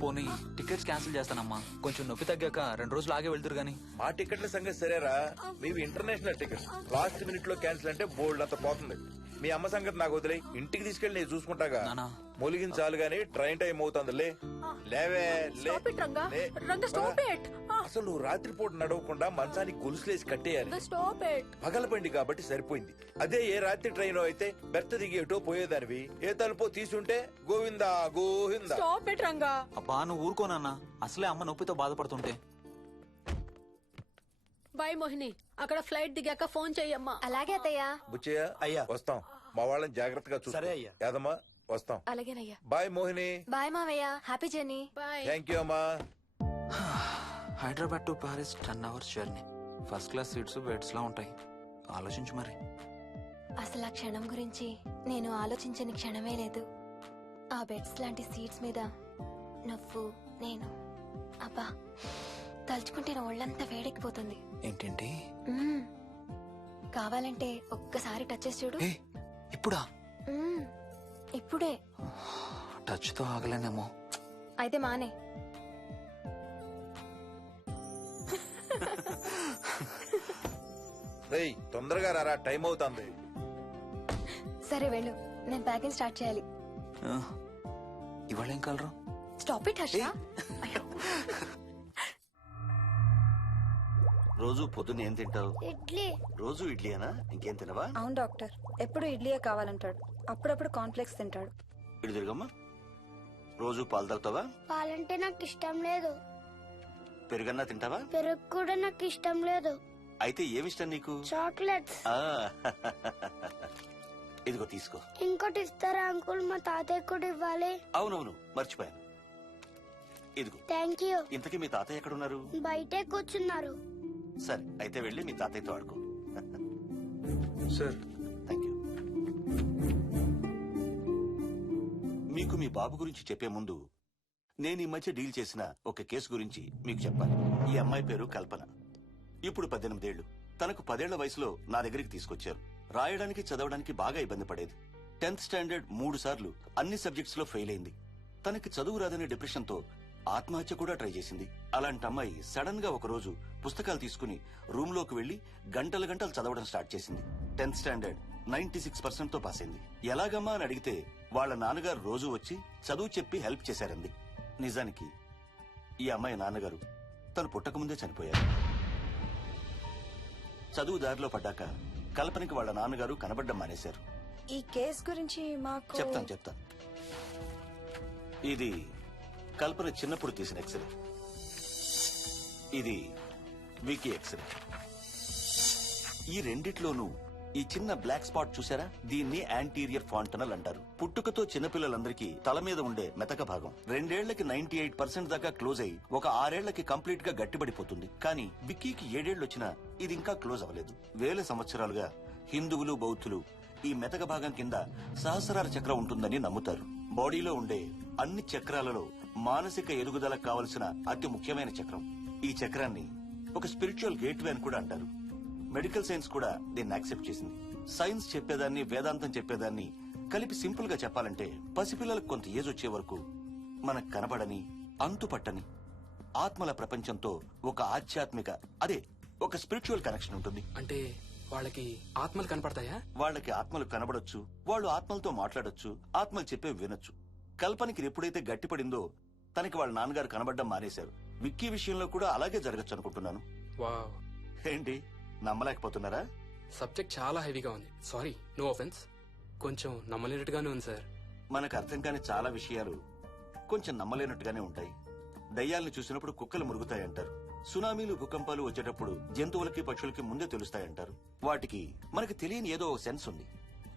పోనీ టికెట్స్ క్యాన్సిల్ చేస్తానమ్మా. కొంచెం నొప్పి తగ్గాక 2 రోజులు ఆగే వెళ్తురు గాని. మా టికెట్ల సంగతి సరేరా, మీవి ఇంటర్నేషనల్ టికెట్స్. లాస్ట్ మినిట్ లో క్యాన్సిల్ అంటే బోల్డ్ అంత పోతుంది. మీ అమ్మ సంగతి నాకు వదిలే, ఇంటికి తీసుకెళ్ళి నేను చూసుకుంటాగా. మొలిగిన చాలు గానీ ట్రైన్ టైం అవుతుంది. లేవే లే. అసలు నువ్వు రాత్రిపూట నడవకుండా మంచానికి గొలుసులేసి కట్టేయాలి. పగలబండి కాబట్టి సరిపోయింది. అదే ఏ రాత్రి ట్రైన్ అయితే బెర్త దిగి ఎటో పోయేదానివి. ఏ తలుపో తీసుంటే గోవిందా గోవిందా. అబ్బా నువ్వు ఊరుకోనన్నా, అసలే అమ్మ నొప్పితో బాధపడుతుంటే. బాయ్ మోహిని, అక్కడ ఫ్లైట్ దిగాక ఫోన్ చెయ్యమ్మా. అలాగే అత్తయ్య. బుచ్చయ్య అయ్యా వస్తాం. మా వాళ్ళని జాగ్రత్తగా చూసుకో. సరే అయ్యా. యాదమ్మా వస్తాం. అలాగేనయ్యా. బాయ్ మోహిని. బాయ్ మావయ్య, happy journey. Bye. Thank you అమ్మా. Hyderabad to Paris 10 hours journey. First class seats beds లా ఉంటాయి. ఆలోచించు మరి. అసలు ఆ క్షణం గురించి నేను ఆలోచించని క్షణమే లేదు. ఆ బెడ్స్ లాంటి సీట్స్ మీద నువ్వు నేను, అబ్బా తలుచుకుంటే నా ఒళ్ళంతా వేడెక్కిపోతుంది. ఏంటంటే మ్మ్. కావాలంటే ఒక్కసారి టచ్ చేసి చూడు. ఇప్పుడా? మ్మ్. ఇప్పుడే. టచ్ తో ఆగలేనేమో. అయితే మానే. రేయ్ తొందరగా రారా, టైం అవుతుంది. సరే వెళ్ళు, నేను ప్యాకింగ్ స్టార్ట్ చేయాలి. ఇవాళ ఏం కలరు? Stop it Harsha. రోజు పొద్దున్న ఏం తింటావు? ఇడ్లీ. రోజు ఇడ్లీనా? ఇంకేం తినవా? అవును డాక్టర్, ఎప్పుడు ఇడ్లీయే కావాలంటాడు. అప్పుడప్పుడు కాన్ఫ్లెక్స్ తింటాడు. ఇటు తిరగమ్మా. రోజు పాలు తాగుతావా? పాలంటే నాకు ఇష్టం లేదు. పెరుగన్నా తింటావా? పెరుగు కూడా నాకు ఇష్టం లేదు. అయితే ఏమిష్టం నీకు? చాక్లెట్స్. ఆ, ఇదిగో తీసుకో. ఇంకోటి ఇస్తారా అంకుల్? మా తాతయ్య కూడా ఇవ్వాలి. అవునవును మర్చిపోయాను. ఇదిగో. Thank you. ఇంతకీ మీ తాతయ్య ఎక్కడున్నారు? బయటే కూర్చున్నారు. సరే అయితే వెళ్ళి మీ తాతయ్యతో ఆడుకో. Sir thank you. మీకు మీ బాబు గురించి చెప్పే ముందు నేను ఈ మధ్య డీల్ చేసిన ఒక కేసు గురించి మీకు చెప్పాలి. ఈ అమ్మాయి పేరు కల్పన. ఇప్పుడు 18 ఏళ్లు. తనకు 10 ఏళ్ల వయసులో నా దగ్గరికి తీసుకొచ్చారు. రాయడానికి చదవడానికి బాగా ఇబ్బంది పడేది. 10th స్టాండర్డ్ 3 సార్లు అన్ని సబ్జెక్ట్స్ లో ఫెయిల్ అయింది. తనకి చదువు రాదనే డిప్రెషన్ తో ఆత్మహత్య కూడా ట్రై చేసింది. అలాంటి అమ్మాయి సడన్ గా ఒక రోజు పుస్తకాలు తీసుకుని రూమ్ లోకి వెళ్లి గంటలు గంటలు చదవడం స్టార్ట్ చేసింది. 10th స్టాండర్డ్ 96% తో పాస్ అయింది. ఎలాగమ్మా అని అడిగితే వాళ్ళ నాన్నగారు రోజు వచ్చి చదువు చెప్పి హెల్ప్ చేశారంది. నిజానికి ఈ అమ్మాయి నాన్నగారు తను పుట్టకముందే చనిపోయారు. చదువు దారిలో పడ్డాక కల్పనకి వాళ్ళ నాన్నగారు కనబడ్డం మానేశారు. ఈ కేస్ గురించి మాకు చెప్తాను. ఇది కల్పన చిన్నప్పుడు తీసిన ఎక్స్రే. ఇది వికీ ఎక్స్రే. ఈ రెండిట్లోనూ ఈ చిన్న బ్లాక్ స్పాట్ చూసారా? దీన్ని యాంటీరియర్ ఫాంటనల్ అంటారు. పుట్టుకతో చిన్నపిల్లలందరికీ తల మీద ఉండే మెతక భాగం 2 ఏళ్లకి 98% దాకా క్లోజ్ అయి ఒక 6 ఏళ్లకి కంప్లీట్ గా గట్టిపడిపోతుంది. కానీ విక్కీకి 7 ఏళ్లు వచ్చినా ఇది ఇంకా క్లోజ్ అవ్వలేదు. వేల సంవత్సరాలుగా హిందువులు బౌద్ధులు ఈ మెతక భాగం కింద సహస్రార చక్రం ఉంటుందని నమ్ముతారు. బాడీలో ఉండే అన్ని చక్రాలలో మానసిక ఎదుగుదలకు కావలసిన అతి ముఖ్యమైన చక్రం. ఈ చక్రాన్ని ఒక స్పిరిచువల్ గేట్వే అని కూడా అంటారు. మెడికల్ సైన్స్ కూడా దీన్ని యాక్సెప్ట్ చేసింది. సైన్స్ చెప్పేదాన్ని వేదాంతం చెప్పేదాన్ని కలిపి సింపుల్ గా చెప్పాలంటే పసిపిల్లలకు కొంత ఏజ్ వచ్చే వరకు మనకు కనబడని అంతుపట్టని ఆత్మల ప్రపంచంతో ఒక ఆధ్యాత్మిక ఒక స్పిరిచువల్ కనెక్షన్ ఉంటుంది. అంటే వాళ్ళకి ఆత్మలు కనపడతాయా? వాళ్ళకి ఆత్మలు కనబడొచ్చు, వాళ్ళు ఆత్మలతో మాట్లాడొచ్చు, ఆత్మలు చెప్పే వినొచ్చు. కల్పనకి ఎప్పుడైతే గట్టిపడిందో తనకి వాళ్ళ నాన్నగారు కనబడ్డం మానేశారు. విక్కీ విషయంలో కూడా అలాగే జరగచ్చు అనుకుంటున్నాను. వావ్, ఏంటి నమ్మలేకపోతున్నారా? సబ్జెక్ట్ చాలా హెవీగా ఉంది. Sorry, no offence. కొంచెం నమ్మలేనట్టుగానే ఉంది సార్. మనకు అర్థం కాని చాలా విషయాలు కొంచెం నమ్మలేనట్టుగానే ఉంటాయి. దయ్యాలను చూసినప్పుడు కుక్కలు మురుగుతాయంటారు. సునామీలు భూకంపాలు వచ్చేటప్పుడు జంతువులకి పక్షులకి ముందే తెలుస్తాయంటారు. వాటికి మనకి తెలియని ఏదో సెన్స్ ఉంది.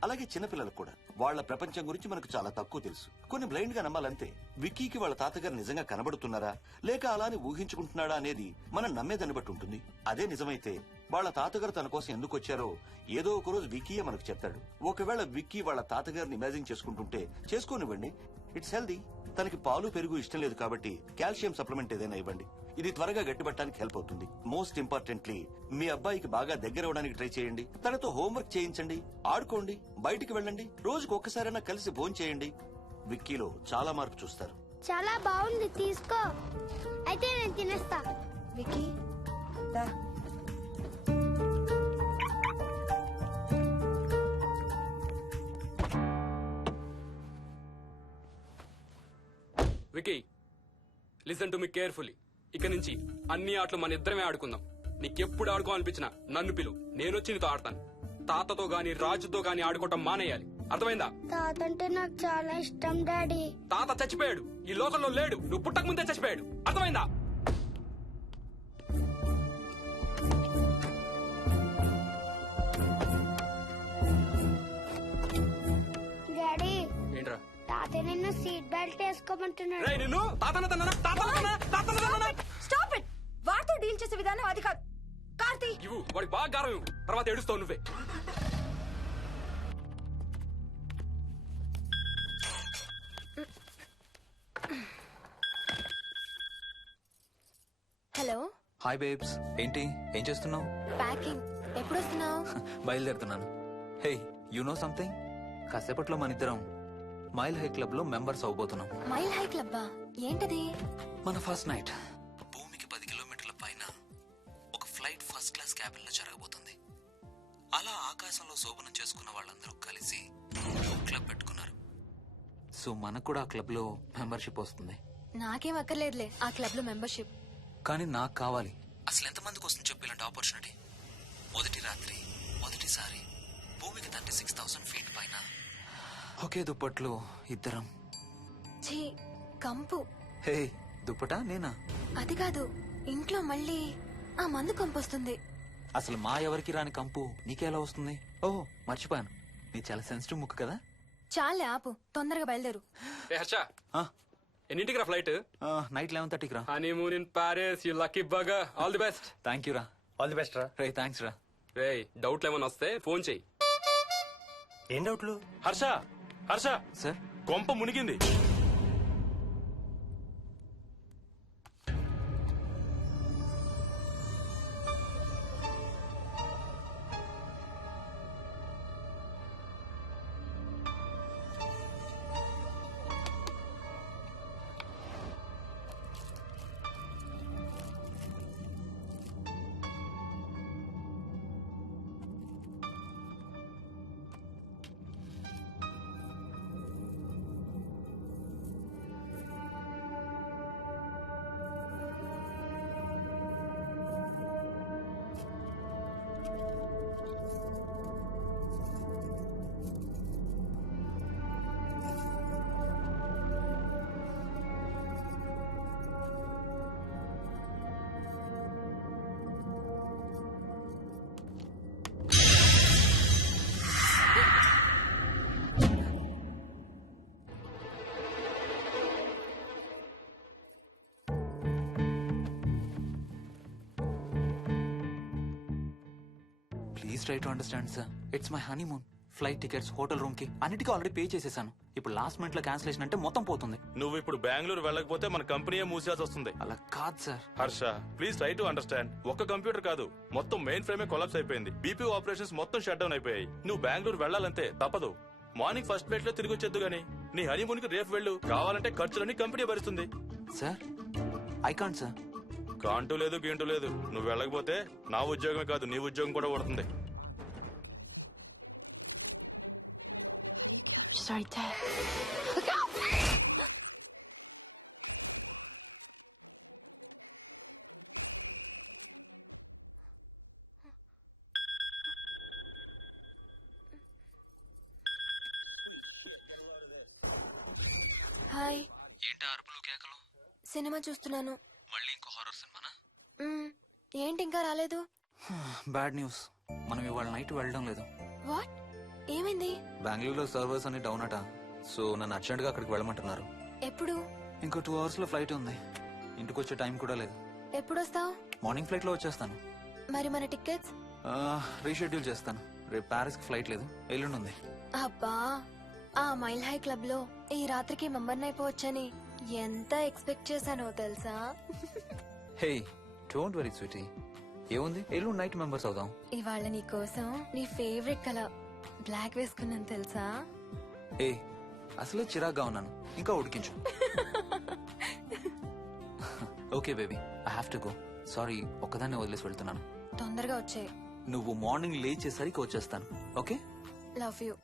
అలాగే చిన్నపిల్లలకు కూడా వాళ్ల ప్రపంచం గురించి మనకు చాలా తక్కువ తెలుసు. కొన్ని బ్లైండ్ గా నమ్మాలంతే. విక్కీకి వాళ్ళ తాతగారు నిజంగా కనబడుతున్నారా లేక అలానే ఊహించుకుంటున్నాడా అనేది మనం నమ్మేదాన్ని బట్టి ఉంటుంది. అదే నిజమైతే వాళ్ళ తాతగారు తన కోసం ఎందుకు వచ్చారో ఏదో ఒక రోజు విక్కీయే మనకు చెప్తాడు. ఒకవేళ విక్కీ వాళ్ళ తాతగారిని ఇమాజిన్ చేసుకుంటుంటే చేసుకోనివ్వండి, ఇట్స్ హెల్దీ. తనకి పాలు పెరుగు ఇష్టం లేదు కాబట్టి కాల్షియం సప్లిమెంట్ ఏదైనా ఇవ్వండి. ఇది త్వరగా గట్టిపట్టడానికి హెల్ప్ అవుతుంది. మోస్ట్ ఇంపార్టెంట్లీ మీ అబ్బాయికి బాగా దగ్గర అవడానికి ట్రై చేయండి. తనతో హోంవర్క్ చేయించండి, ఆడుకోండి, బయటికి వెళ్ళండి, రోజుకు ఒక్కసారైనా కలిసి భోంచేయండి. విక్కీలో చాలా మార్పు చూస్తారు. చాలా బాగుంది, తీసుకో. అయితే నేను తినేస్తా. విక్కీ దా. Vicky, listen to me carefully. ఇక నుంచి అన్ని ఆటలు మన ఇద్దరమే ఆడుకుందాం. నీకెప్పుడు ఆడుకోవాలనిపించినా నన్ను పిలు, నేనొచ్చి నీతో ఆడతాను. తాతతో గాని రాజుతో గాని ఆడుకోవటం మానేయాలి, అర్థమైందా? తాత అంటే నాకు చాలా ఇష్టం డాడీ. తాత చచ్చిపోయాడు, ఈ లోకంలో లేడు. నువ్వు పుట్టక ముందే చచ్చిపోయాడు, అర్థమైందా? డాడీ, ఏంట్రా? తాత నిన్ను సీట్ బెల్ట్ వేసుకోమంటున్నాడు. రేయ్, నిన్ను స్టాప్ ఇట్. వాడితో డీల్ చేసే విధానం అది కాదు. కార్తీ, ఇవ్వు, వాడికి బాగా గారం ఇవ్వు, తర్వాత ఏడుస్తావు నువ్వే. హలో. హాయ్ బేబ్స్, ఏంటి ఏం చేస్తున్నావు? ప్యాకింగ్. ఎప్పుడు వస్తున్నావు? బయలుదేరుతున్నాను. Hey, you know something? కాసేపట్లో మన ఇద్దరం మైల్ హై క్లబ్ లో మెంబర్స్ అవబోతున్నాం. మైల్ హై క్లబ్బా? ఏంటది? మన ఫస్ట్ నైట్ భూమికి 10 కిలోమీటర్ల పైన ఒక ఫ్లైట్ ఫస్ట్ క్లాస్ క్యాబిన్ లో జరగబోతుంది. అలా ఆకాశంలో శోభనం చేసుకున్న వాళ్ళందరూ కలిసి ఒక క్లబ్ పెట్టుకున్నారు. సో మనకు కూడా ఆ క్లబ్ లో మెంబర్షిప్ వస్తుంది. నాకేం అక్కర్లేదులే ఆ క్లబ్ లో మెంబర్షిప్. కానీ నాకు కావాలి. అసలు ఎంతమందికి వస్తుంది చెప్పు ఇలాంటి ఆపర్చునిటీ? మొదటి రాత్రి, మొదటిసారి భూమికి 36,000 ఫీట్ పైన ఒకే దుప్పట్లో ఇద్దరం. ఛీ, కంపు. హే, దుప్పటా నేనా? అది కాదు, ఇంట్లో మళ్ళీ ఆ మందు కంపు వస్తుంది. అసలు మా ఎవరికి రాని కంపు నీకెలా వస్తుంది? ఓహో, మర్చిపోయాను, నీ చాలా సెన్సిటివ్ ముక్కు కదా. చాలే ఆపు, తొందరగా బయలుదేరు. ఏ హర్ష, ఎన్నింటికి రా ఫ్లైట్? నైట్ 11:30కి రా. Honeymoon in Paris, you lucky bugger. All the best. Thank you రా. ఆల్ ది బెస్ట్ రా. రే, థ్యాంక్స్ రా. రే, డౌట్లు ఏమైనా వస్తే ఫోన్ చెయ్యి. ఏం డౌట్లు? హర్ష, హర్ష, సార్, కొంప మునిగింది. Please try to understand sir. It's my honeymoon. Flight tickets, hotel room కి అన్నిటికీ ఆల్రెడీ పే చేసేసాను. ఇప్పుడు లాస్ట్ మినిట్ లో క్యాన్సిలేషన్ అంటే మొత్తం పోతుంది. నువ్వు ఇప్పుడు బెంగళూరు వెళ్ళకపోతే మన కంపెనీయే మూసేయాల్సి వస్తుంది. అలా కాదు sir. Harsha, please try to understand. ఒక్క కంప్యూటర్ కాదు, మొత్తం మెయిన్ ఫ్రేమే కొలాప్స్ అయిపోయింది. బీపీ ఆపరేషన్స్ మొత్తం షట్ డౌన్ అయిపోయాయి. నువ్వు బెంగళూరు వెళ్ళాలంతే, తప్పదు. మార్నింగ్ ఫస్ట్ ఫ్లైట్ లో తిరిగి వచ్చేద్దు గానీ నీ హనీమూన్ కి రేపు వెళ్ళు. కావాలంటే ఖర్చులన్నీ కంపెనీ భరిస్తుంది. Sir, I can't sir. కాంటూ లేదు, గీంటూ లేదు. నువ్వు వెళ్ళకపోతే నా ఉద్యోగమే కాదు, నీ ఉద్యోగం కూడా పడుతుంది. Sorry, Dad. హాయ్. ఏంటి అరుపులు కేకలు? సినిమా చూస్తున్నాను. మళ్ళీ ఇంకో హారర్ సినిమానా? ఏంటి ఇంకా రాలేదు? బ్యాడ్ న్యూస్, మనం ఇవాళ నైట్ వెళ్ళడం లేదు. వాట్? ఏమైంది? బెంగళూరులో సర్వర్స్ అన్ని డౌన్ అట. సో నన్ను అర్జెంట్ గా అక్కడికి వెళ్ళమంటున్నారు. ఎప్పుడు? ఇంకో 2 hours లో ఫ్లైట్ ఉంది. ఇంటికి వచ్చే టైం కూడా లేదు. ఎప్పుడు వస్తావు? మార్నింగ్ ఫ్లైట్ లో వచ్చేస్తాను. మరి మన టికెట్స్? రీషెడ్యూల్ చేస్తాను. రేపు ప్యారిస్ కి ఫ్లైట్ లేదు, ఎల్లుండి ఉంది. అబ్బా, ఆ మైల్ హై క్లబ్ లో ఈ రాత్రికి మెంబర్ అయిపోవచ్చని ఎంత ఎక్స్పెక్ట్ చేశానో తెలుసా? హే, డోంట్ వరీ స్వీటీ. ఏముంది, ఎల్లుండి నైట్ మెంబర్స్ అవుదాం. ఇవాళ నీ కోసం నీ ఫేవరెట్ కలర్ బ్లాక్ వేసుకున్నాను తెలుసా? ఏ, అసలే చిరాగ్గా ఉన్నాను, ఇంకా ఉడికించు. Okay baby, I have to go. Sorry, ఒక్కదాన్ని వదిలేసి వెళ్తున్నాను. తొందరగా వచ్చే. నువ్వు మార్నింగ్ లేచేసరికి వచ్చేస్తాను. Okay, love you.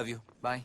Love you, bye.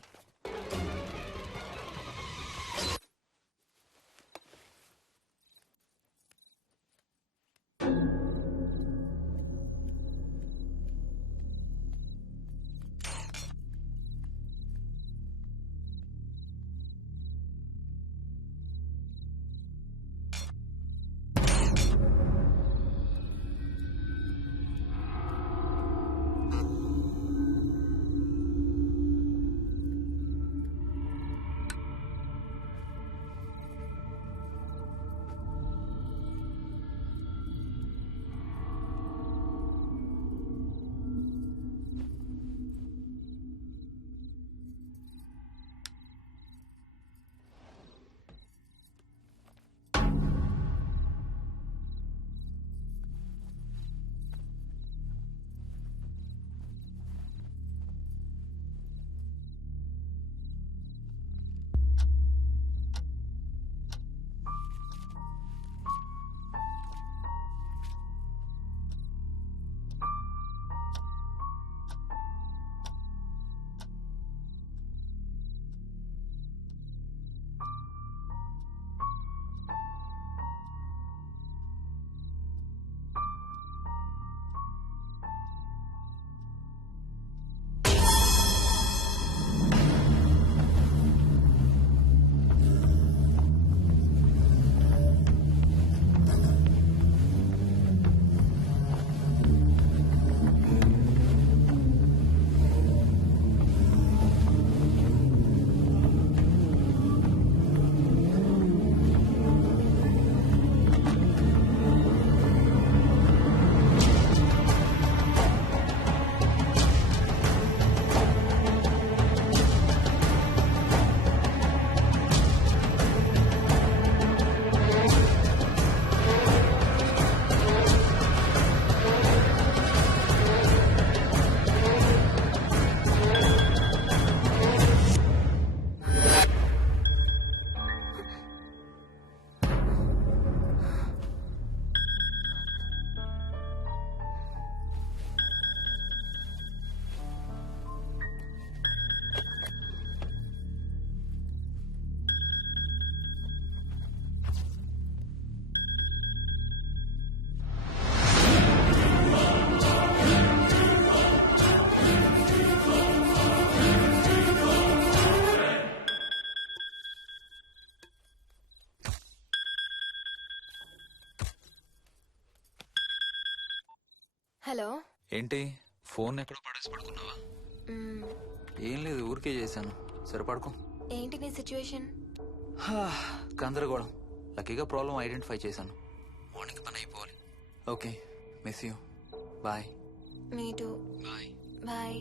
Hello. ఏంటి ఫోన్ ఎక్కడో పడేసి పడుకున్నావా? ఏం లేదు, ఊరికే చేశాను. సరే పడుకో. ఏంటి నీ సిచ్యువేషన్? గందరగోళం. లక్కీగా ప్రాబ్లం ఐడెంటిఫై చేశాను. మార్నింగ్ పని అయిపోవాలి. Okay, miss you. Bye. Me too. Bye. Bye.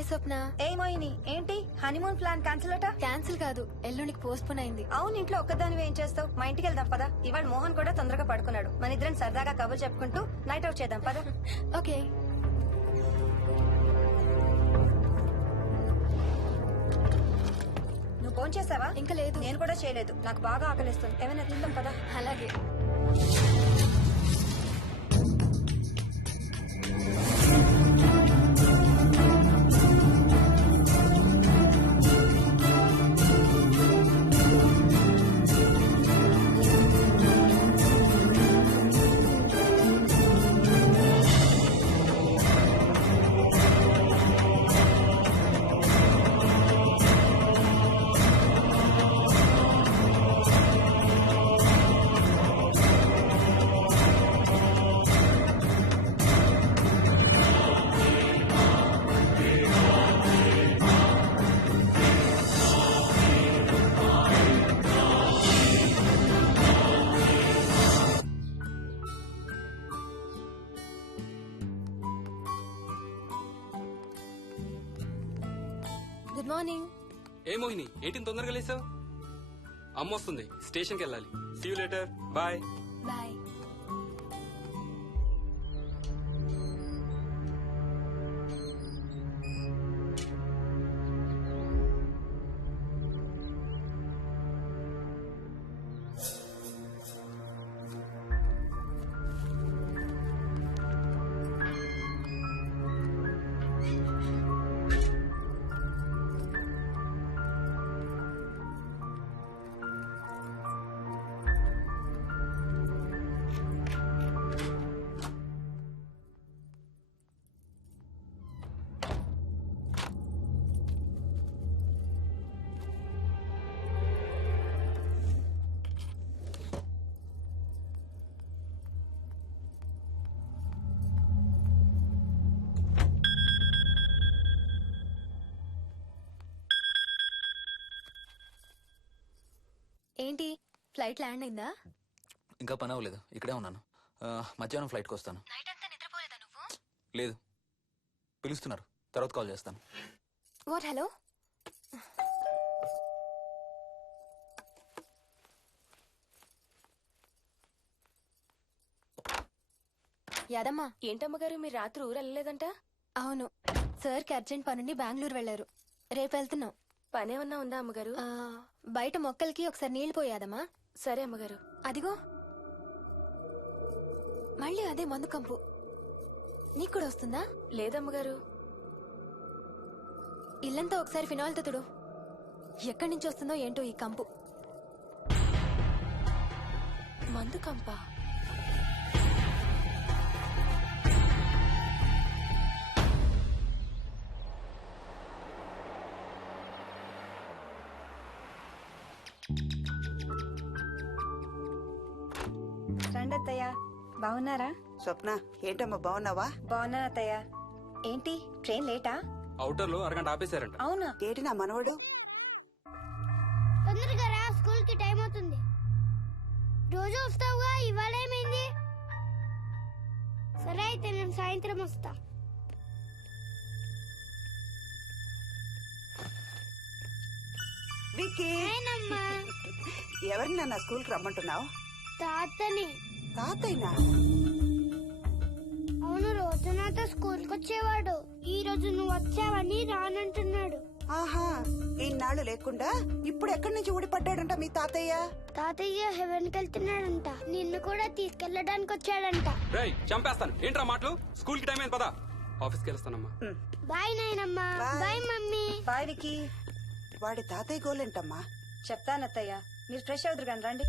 Hi Swapna. ఏమోయిని ఏంటి హనీమూన్ ప్లాన్ క్యాన్సిల్ అట? క్యాన్సిల్ కాదు, ఎల్లుండికి పోస్ట్ పోన్ అయింది. అవును, ఇంట్లో ఒక్కదానివి ఏం చేస్తావు? మా ఇంటికి వెళ్దాం పదా. ఇవాళ మోహన్ కూడా తొందరగా పడుకున్నాడు. మన ఇద్దరం సరదాగా కబుర్లు చెప్పుకుంటూ నైట్ అవుట్ చేద్దాం పదా. ఓకే. నువ్వు ఫోన్ చేసావా? ఇంకా లేదు. నేను కూడా చేయలేదు. నాకు బాగా ఆకలిస్తుంది. ఏమైనా తిందాం పదా. అలాగే. Good morning. ఏ మోహిని ఏంటి తొందరగా లేసావు? అమ్మ వస్తుంది, స్టేషన్కి వెళ్ళాలి. See you later. Bye. Bye. ఏంటి ఫ్లైట్ ల్యాండ్ అయిందా? ఇంకా పని అవ్వలేదు, ఇక్కడే ఉన్నాను. మధ్యాహ్నం ఫ్లైట్కి వస్తాను. లేదు, పిలుస్తున్నారు, తర్వాత కాల్ చేస్తాను. వాట్? హలో. యాదమ్మా. ఏంటమ్మగారు మీరు రాత్రి ఊరు వెళ్ళలేదంట? అవును, సార్కి అర్జెంట్ పనుండి బెంగళూరు వెళ్లారు. రేపు వెళ్తున్నాం. పనేమన్నా ఉందా అమ్మగారు? బయట మొక్కలకి ఒకసారి నీళ్లు పోయాదమ్మా. సరే అమ్మగారు. అదిగో మళ్ళీ అదే మందు కంపు. నీకు కూడా వస్తుందా? లేదమ్మగారు. ఇల్లంతా ఒకసారి ఫినాయిల్తో తుడు. ఎక్కడి నుంచి వస్తుందో ఏంటో ఈ కంపు. మందు కంపా? రండి అత్తయ్య. బాగున్నారా? స్వప్న ఏంటమ్మా బాగున్నావా? బాగున్నా అత్తయ్య. ఏంటి ట్రైన్ లేటా? అవుటర్ లో అరగంట ఆపేశారంట. అవునా? ఏంటి నా మనవడు? తొందరగా రా, స్కూల్ కి టైం అవుతుంది. రోజు వస్తావుగా, ఇవాళ ఏమైంది? సరే అయితే నేను సాయంత్రం వస్తా. విక్కీ, ఎవరిని నా స్కూల్ కి రమ్మంటున్నావు? తాతని. తాతయ్యనా? అవును, రోజు నాతో స్కూల్ కి వచ్చేవాడు. ఈ రోజు నువ్వు వచ్చావని రానంటున్నాడు. ఆహా, ఇన్నాళ్ళు లేకుండా ఇప్పుడు ఎక్కడి నుంచి ఊడిపడ్డాడంట మీ తాతయ్య? తాతయ్య హెవెన్ కి వెళ్తున్నాడంట. నిన్ను కూడా తీసుకెళ్లడానికి వచ్చాడంట. రేయ్ చంపేస్తాను. ఏంట్రా మాటలు? స్కూల్ కి టైం అయింది, పదా. ఆఫీస్కి వెళ్తానమ్మా. బాయ్ నాయనమ్మా. Bye mummy. బాయ్ వికీ. వాడి తాతయ్య గోలేంటమ్మా? చెప్తానత్తయ్య, మీరు ఫ్రెష్ అవుతురు కానీ రండి.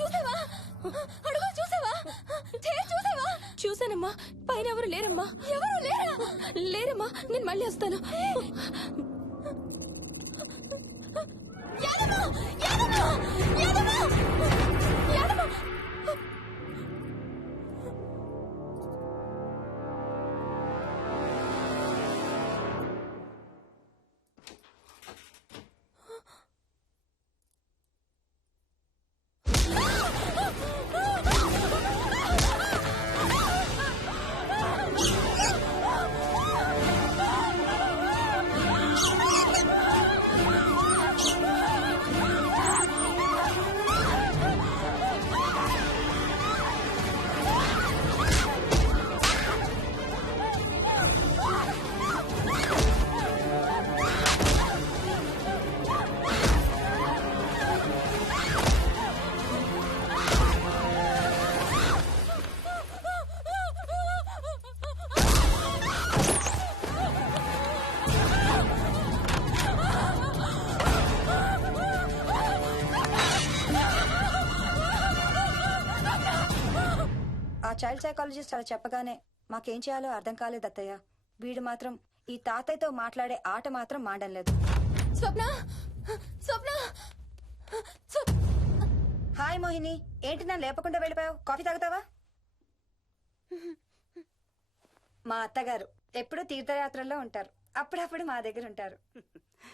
చూసావా అడుగు చూసావా చూసావా చూసానమ్మా పైన ఎవరు లేరమ్మా ఎవరు లేరా లేరమ్మా నేను మళ్ళీ వస్తాను యాదమ్మ! యాదమ్మ! యాదమ్మ! యాదమ్మ! ఆ చైల్డ్ సైకాలజిస్ట్ అలా చెప్పగానే మాకేం చేయాలో అర్థం కాలేదు అత్తయ్య. వీడు మాత్రం ఈ తాతయ్యతో మాట్లాడే ఆట మాత్రం మాడం లేదు. స్వప్న స్వప్న హాయ్ మోహిని, ఏంటి నన్ను లేపకుండా వెళ్ళిపోయావు? కాఫీ తాగుతావా? మా అత్తగారు ఎప్పుడూ తీర్థయాత్రల్లో ఉంటారు, అప్పుడప్పుడు మా దగ్గర ఉంటారు.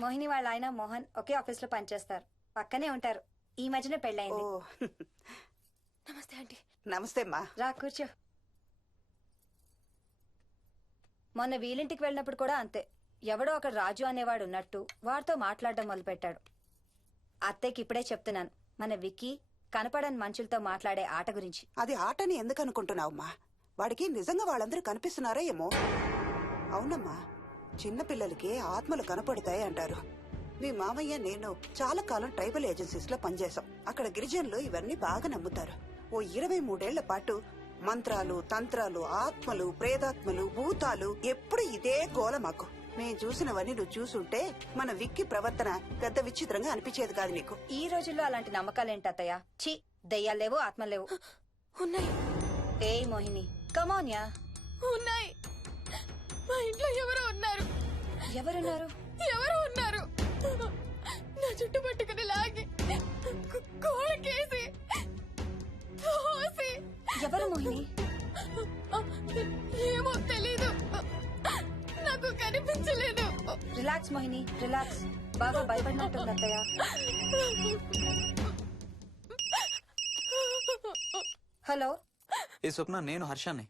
మోహిని వాళ్ళ ఆయన మోహన్ ఒకే ఆఫీస్ లో పనిచేస్తారు, పక్కనే ఉంటారు. ఈ మధ్యన పెళ్ళైంది. నమస్తే ఆంటీ. నమస్తే అమ్మా. రా కూర్చో. మొన్న వీలింటికి వెళ్ళినప్పుడు కూడా అంతే. ఎవడో ఒక రాజు అనేవాడు ఉన్నట్టు వాడితో మాట్లాడడం మొదలుపెట్టాడు. అత్తయ్యకి ఇప్పుడే చెప్తున్నాను, మన విక్కీ కనపడని మనుషులతో మాట్లాడే ఆట గురించి. అది ఆటని ఎందుకు అనుకుంటున్నావమ్మా? వాడికి నిజంగా వాళ్ళందరూ కనిపిస్తున్నారా ఏమో. అవునమ్మా, చిన్నపిల్లలకి ఆత్మలు కనపడతాయి అంటారు. మీ మామయ్య నేను చాలా కాలం ట్రైబల్ ఏజెన్సీస్ లో పనిచేశాం. అక్కడ గిరిజనులు ఇవన్నీ బాగా నమ్ముతారు. ఓ 23 పాటు మంత్రాలు, తంత్రాలు, ఆత్మలు, ప్రేతాత్మలు, భూతాలు, ఎప్పుడు ఇదే గోల మాకు. మేం చూసినవన్నీ నువ్వు చూసుంటే మన విక్కి ప్రవర్తన పెద్ద విచిత్రంగా అనిపించేది కాదు నీకు. ఈ రోజుల్లో అలాంటి నమ్మకాలేంటి అత్తయ్య? ఛీ, దెయ్యాలేవు ఆత్మలేవు. ఉన్నాయి. ఏ మోహిని, కమోన్యా. ఉన్నాయి. మా ఇంట్లో ఎవరో ఉన్నారు. ఎవరున్నారు? ఎవరో ఉన్నారు. నా చుట్టు పట్టుకుని లాగి కోళ్ళకేసి తోసి. ఎవరు మోహిని? ఏమో తెలీదు, నాకు కనిపించలేదు. Relax Mohini, relax. బాగా భయపడినట్టుంది అత్తయ్య. హలో. ఏ స్వప్న, నేను హర్షాన్ని.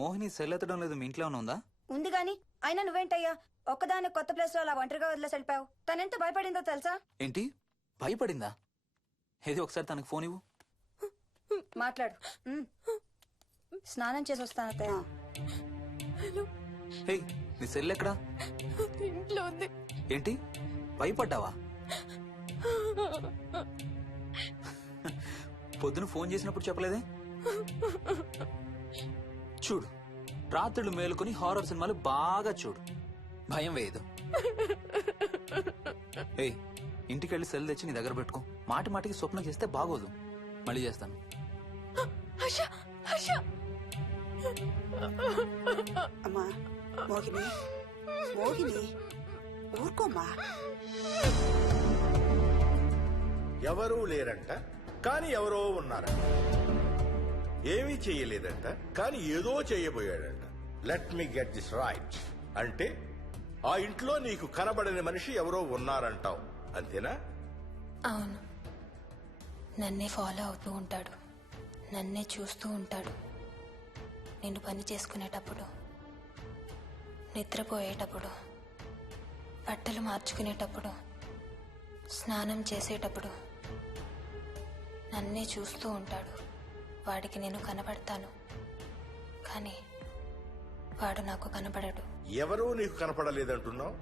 మోహిని సెల్ ఎత్తడం లేదు, మీ ఇంట్లో ఉందా? ఉంది గాని, అయినా నువ్వేంటయ్యా ఒక్కదాని కొత్త ప్లేస్ లో అలా ఒంటరిగా వదిలేసి వెళ్ళిపోయావు? తనెంత భయపడిందో తెలుసా? ఏంటి, భయపడిందా? ఏది ఒకసారి తనకు ఫోన్ ఇవ్వు. మాట్లాడు. స్నానం చేసి వస్తాను అత్తయ్య. హే, నీ సెల్ ఎక్కడా? ఇంట్లో ఉంది. ఏంటి, భయపడ్డావా? పొద్దున ఫోన్ చేసినప్పుడు చెప్పలేదే? చూడు, రాత్రులు మేలుకొని హారర్ సినిమాలు బాగా చూడు, భయం వేయదు. ఏ, ఇంటికెళ్ళి సెల్ తెచ్చి నీ దగ్గర పెట్టుకో. మాటి మాటికి స్వప్నం చేస్తే బాగోదు. మళ్ళీ చేస్తాను. అమ్మా మోహిని, మోహిని ఊరుకోమ్మా. ఎవరూ లేరంట, కానీ ఎవరో ఉన్నారంట. ఏమీ చెయ్యలేదంట, కానీ ఏదో చేయబోయాడంట. Let me get this right. అంటే ఆ ఇంట్లో నీకు కనబడని మనిషి ఎవరో ఉన్నారంటావు, అంతేనా? అవును. నన్నే ఫాలో అవుతూ ఉంటాడు, నన్నే చూస్తూ ఉంటాడు. నేను పని చేసుకునేటప్పుడు, నిద్రపోయేటప్పుడు, బట్టలు మార్చుకునేటప్పుడు, స్నానం చేసేటప్పుడు నన్నే చూస్తూ ఉంటాడు. వాడికి నేను కనబడతాను, కానీ వాడు నాకు కనబడడు. ఎవరూ నీకు కనపడలేదంటున్నావు,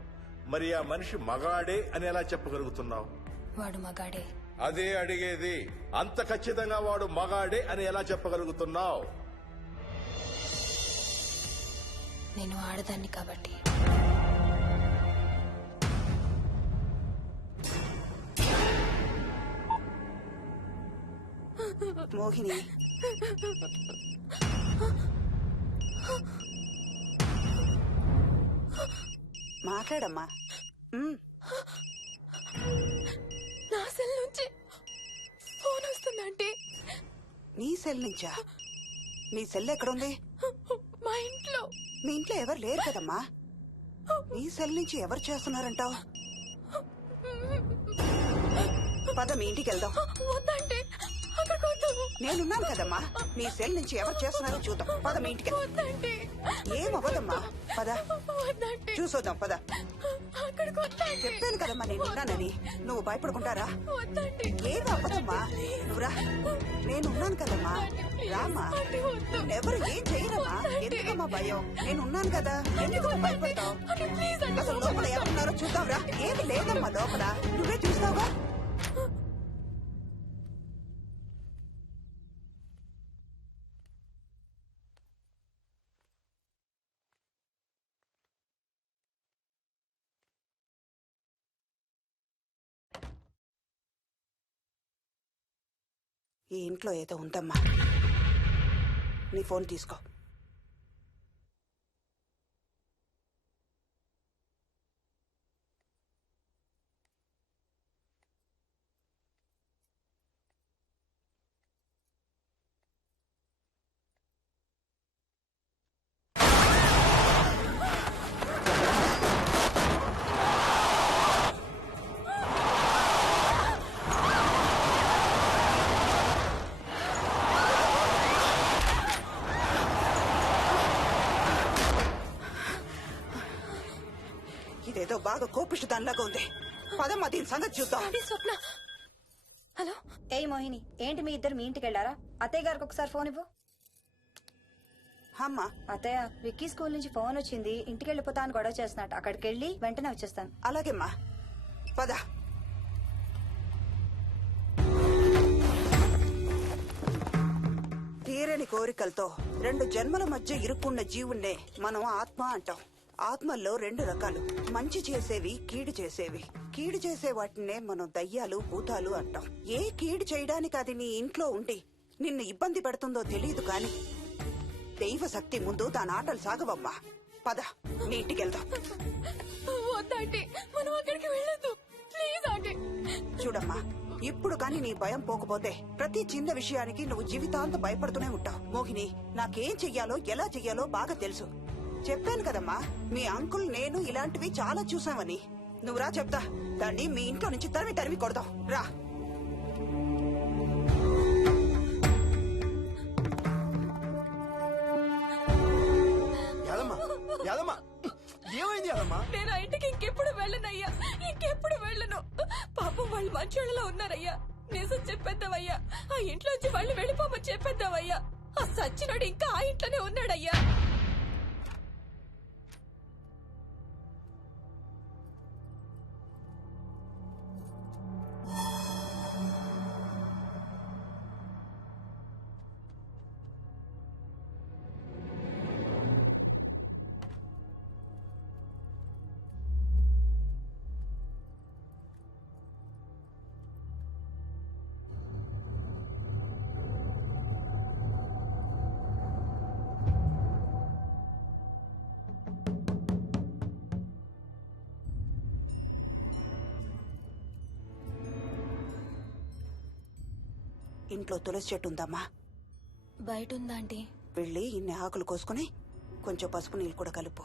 మరి ఆ మనిషి మగాడే అని ఎలా చెప్పగలుగుతున్నావు? వాడు మగాడే. అదే అడిగేది, అంత ఖచ్చితంగా వాడు మగాడే అని ఎలా చెప్పగలుగుతున్నావు? నేను ఆడదాన్ని కాబట్టి. మోహిని మాట్లాడమ్మా. నా సెల్ నుంచి ఫోన్ వస్తుందంటే. నీ సెల్ నుంచా? నీ సెల్ ఎక్కడుంది? మా ఇంట్లో. మీ ఇంట్లో ఎవరు లేరు కదమ్మా. నీ సెల్ నుంచి ఎవరు చేస్తున్నారంటావు? పద మీ ఇంటికి వెళ్దాం. వద్దంటే అక్కడికి వద్దాము. నేనున్నాను కదమ్మా. నీ సెల్ నుంచి ఎవరు చేస్తున్నారో చూద్దాం. పద మీ ఇంటికి. వద్దంటే ఏమవ్వదమ్మా. పద వద్దంటే చూసొద్దాం. పద. అక్కడికి వద్దంటే. చెప్పాను కదమ్మా నేనున్నానని. నువ్వు భయపడుకుంటారా? వద్దంటే. ఏం అవ్వదమ్మా. నువ్వురా. నేనున్నాను కదమ్మా. రామ్మా. ఎవరు ఏం చేయరమ్మా. ఎందుకమ్మా భయం? నేనున్నాను కదా. ఎందుకు భయపడతావు? అసలు లోపల ఎవరున్నారో చూద్దాంరా. ఏమి లేదమ్మా లోపల. నువ్వే చూస్తావా? ఈ ఇంట్లో ఏదో ఉందమ్మా. నీ ఫోన్ తీసుకో. ఇదేదో బాగా కోపిష్టి దానిలాగా ఉంది. పదమ్మా దీని సంగతి చూద్దాం. స్వప్న. హలో. ఏయ్ మోహిని, ఏంటి మీ ఇద్దరు మీ ఇంటికి వెళ్ళారా? అత్తయ్య గారికి ఒకసారి ఫోన్ ఇవ్వు. అమ్మా. అత్తయ్య, విక్కీ స్కూల్ నుంచి ఫోన్ వచ్చింది. ఇంటికి వెళ్ళిపోతా అని గొడవ చేస్తున్నట్టు. అక్కడికి వెళ్ళి వెంటనే వచ్చేస్తాను. అలాగేమ్మా. పద. తీరని కోరికలతో 2 జన్మల మధ్య ఇరుక్కున్న జీవుణ్ణే మనం ఆత్మ అంటాం. ఆత్మల్లో 2 రకాలు. మంచి చేసేవి, కీడు చేసేవి. కీడు చేసే వాటినే మనం దయ్యాలు, భూతాలు అంటాం. ఏ కీడు చేయడానికి అది నీ ఇంట్లో ఉండి నిన్ను ఇబ్బంది పెడుతుందో తెలియదు కాని దైవ శక్తి ముందు దాని ఆటలు సాగవమ్మా. పద నీ ఇంటికి వెళ్దాం. వద్దంటే మనం అక్కడికి వెళ్ళొద్దు. ప్లీజ్ అంటే. చూడమ్మా, ఇప్పుడు కాని నీ భయం పోకపోతే ప్రతి చిన్న విషయానికి నువ్వు జీవితాంతం భయపడుతూనే ఉంటావు. మోహిని, నాకేం చెయ్యాలో ఎలా చెయ్యాలో బాగా తెలుసు. చెప్పాను కదమ్మా, మీ అంకుల్ నేను ఇలాంటివి చాలా చూసామని. నువ్వు రా చెప్తా. దాన్ని మీ ఇంట్లో నుంచి తరిమి కొడదాం. రా. ఏమైంది యాదమ్మా? నేను ఆ ఇంటికి ఇంకెప్పుడు వెళ్ళనయ్యా. ఇంకెప్పుడు వెళ్ళను. పాపం వాళ్ళు మంచోళ్ళలో ఉన్నారయ్యా. నిజం చెప్పేద్దామయ్యా. ఆ ఇంట్లోంచి వాళ్ళు వెళ్ళిపోమని చెప్పేద్దామయ్యా. ఆ సచ్చినోడు ఇంకా ఆ ఇంట్లోనే ఉన్నాడయ్యా. ఇంట్లో తులసి చెట్టు ఉందమ్మా. బయట ఉందా ఆంటీ? వెళ్ళి ఇన్ని ఆకులు కోసుకుని కొంచెం పసుపు నీళ్ళు కూడా కలుపు.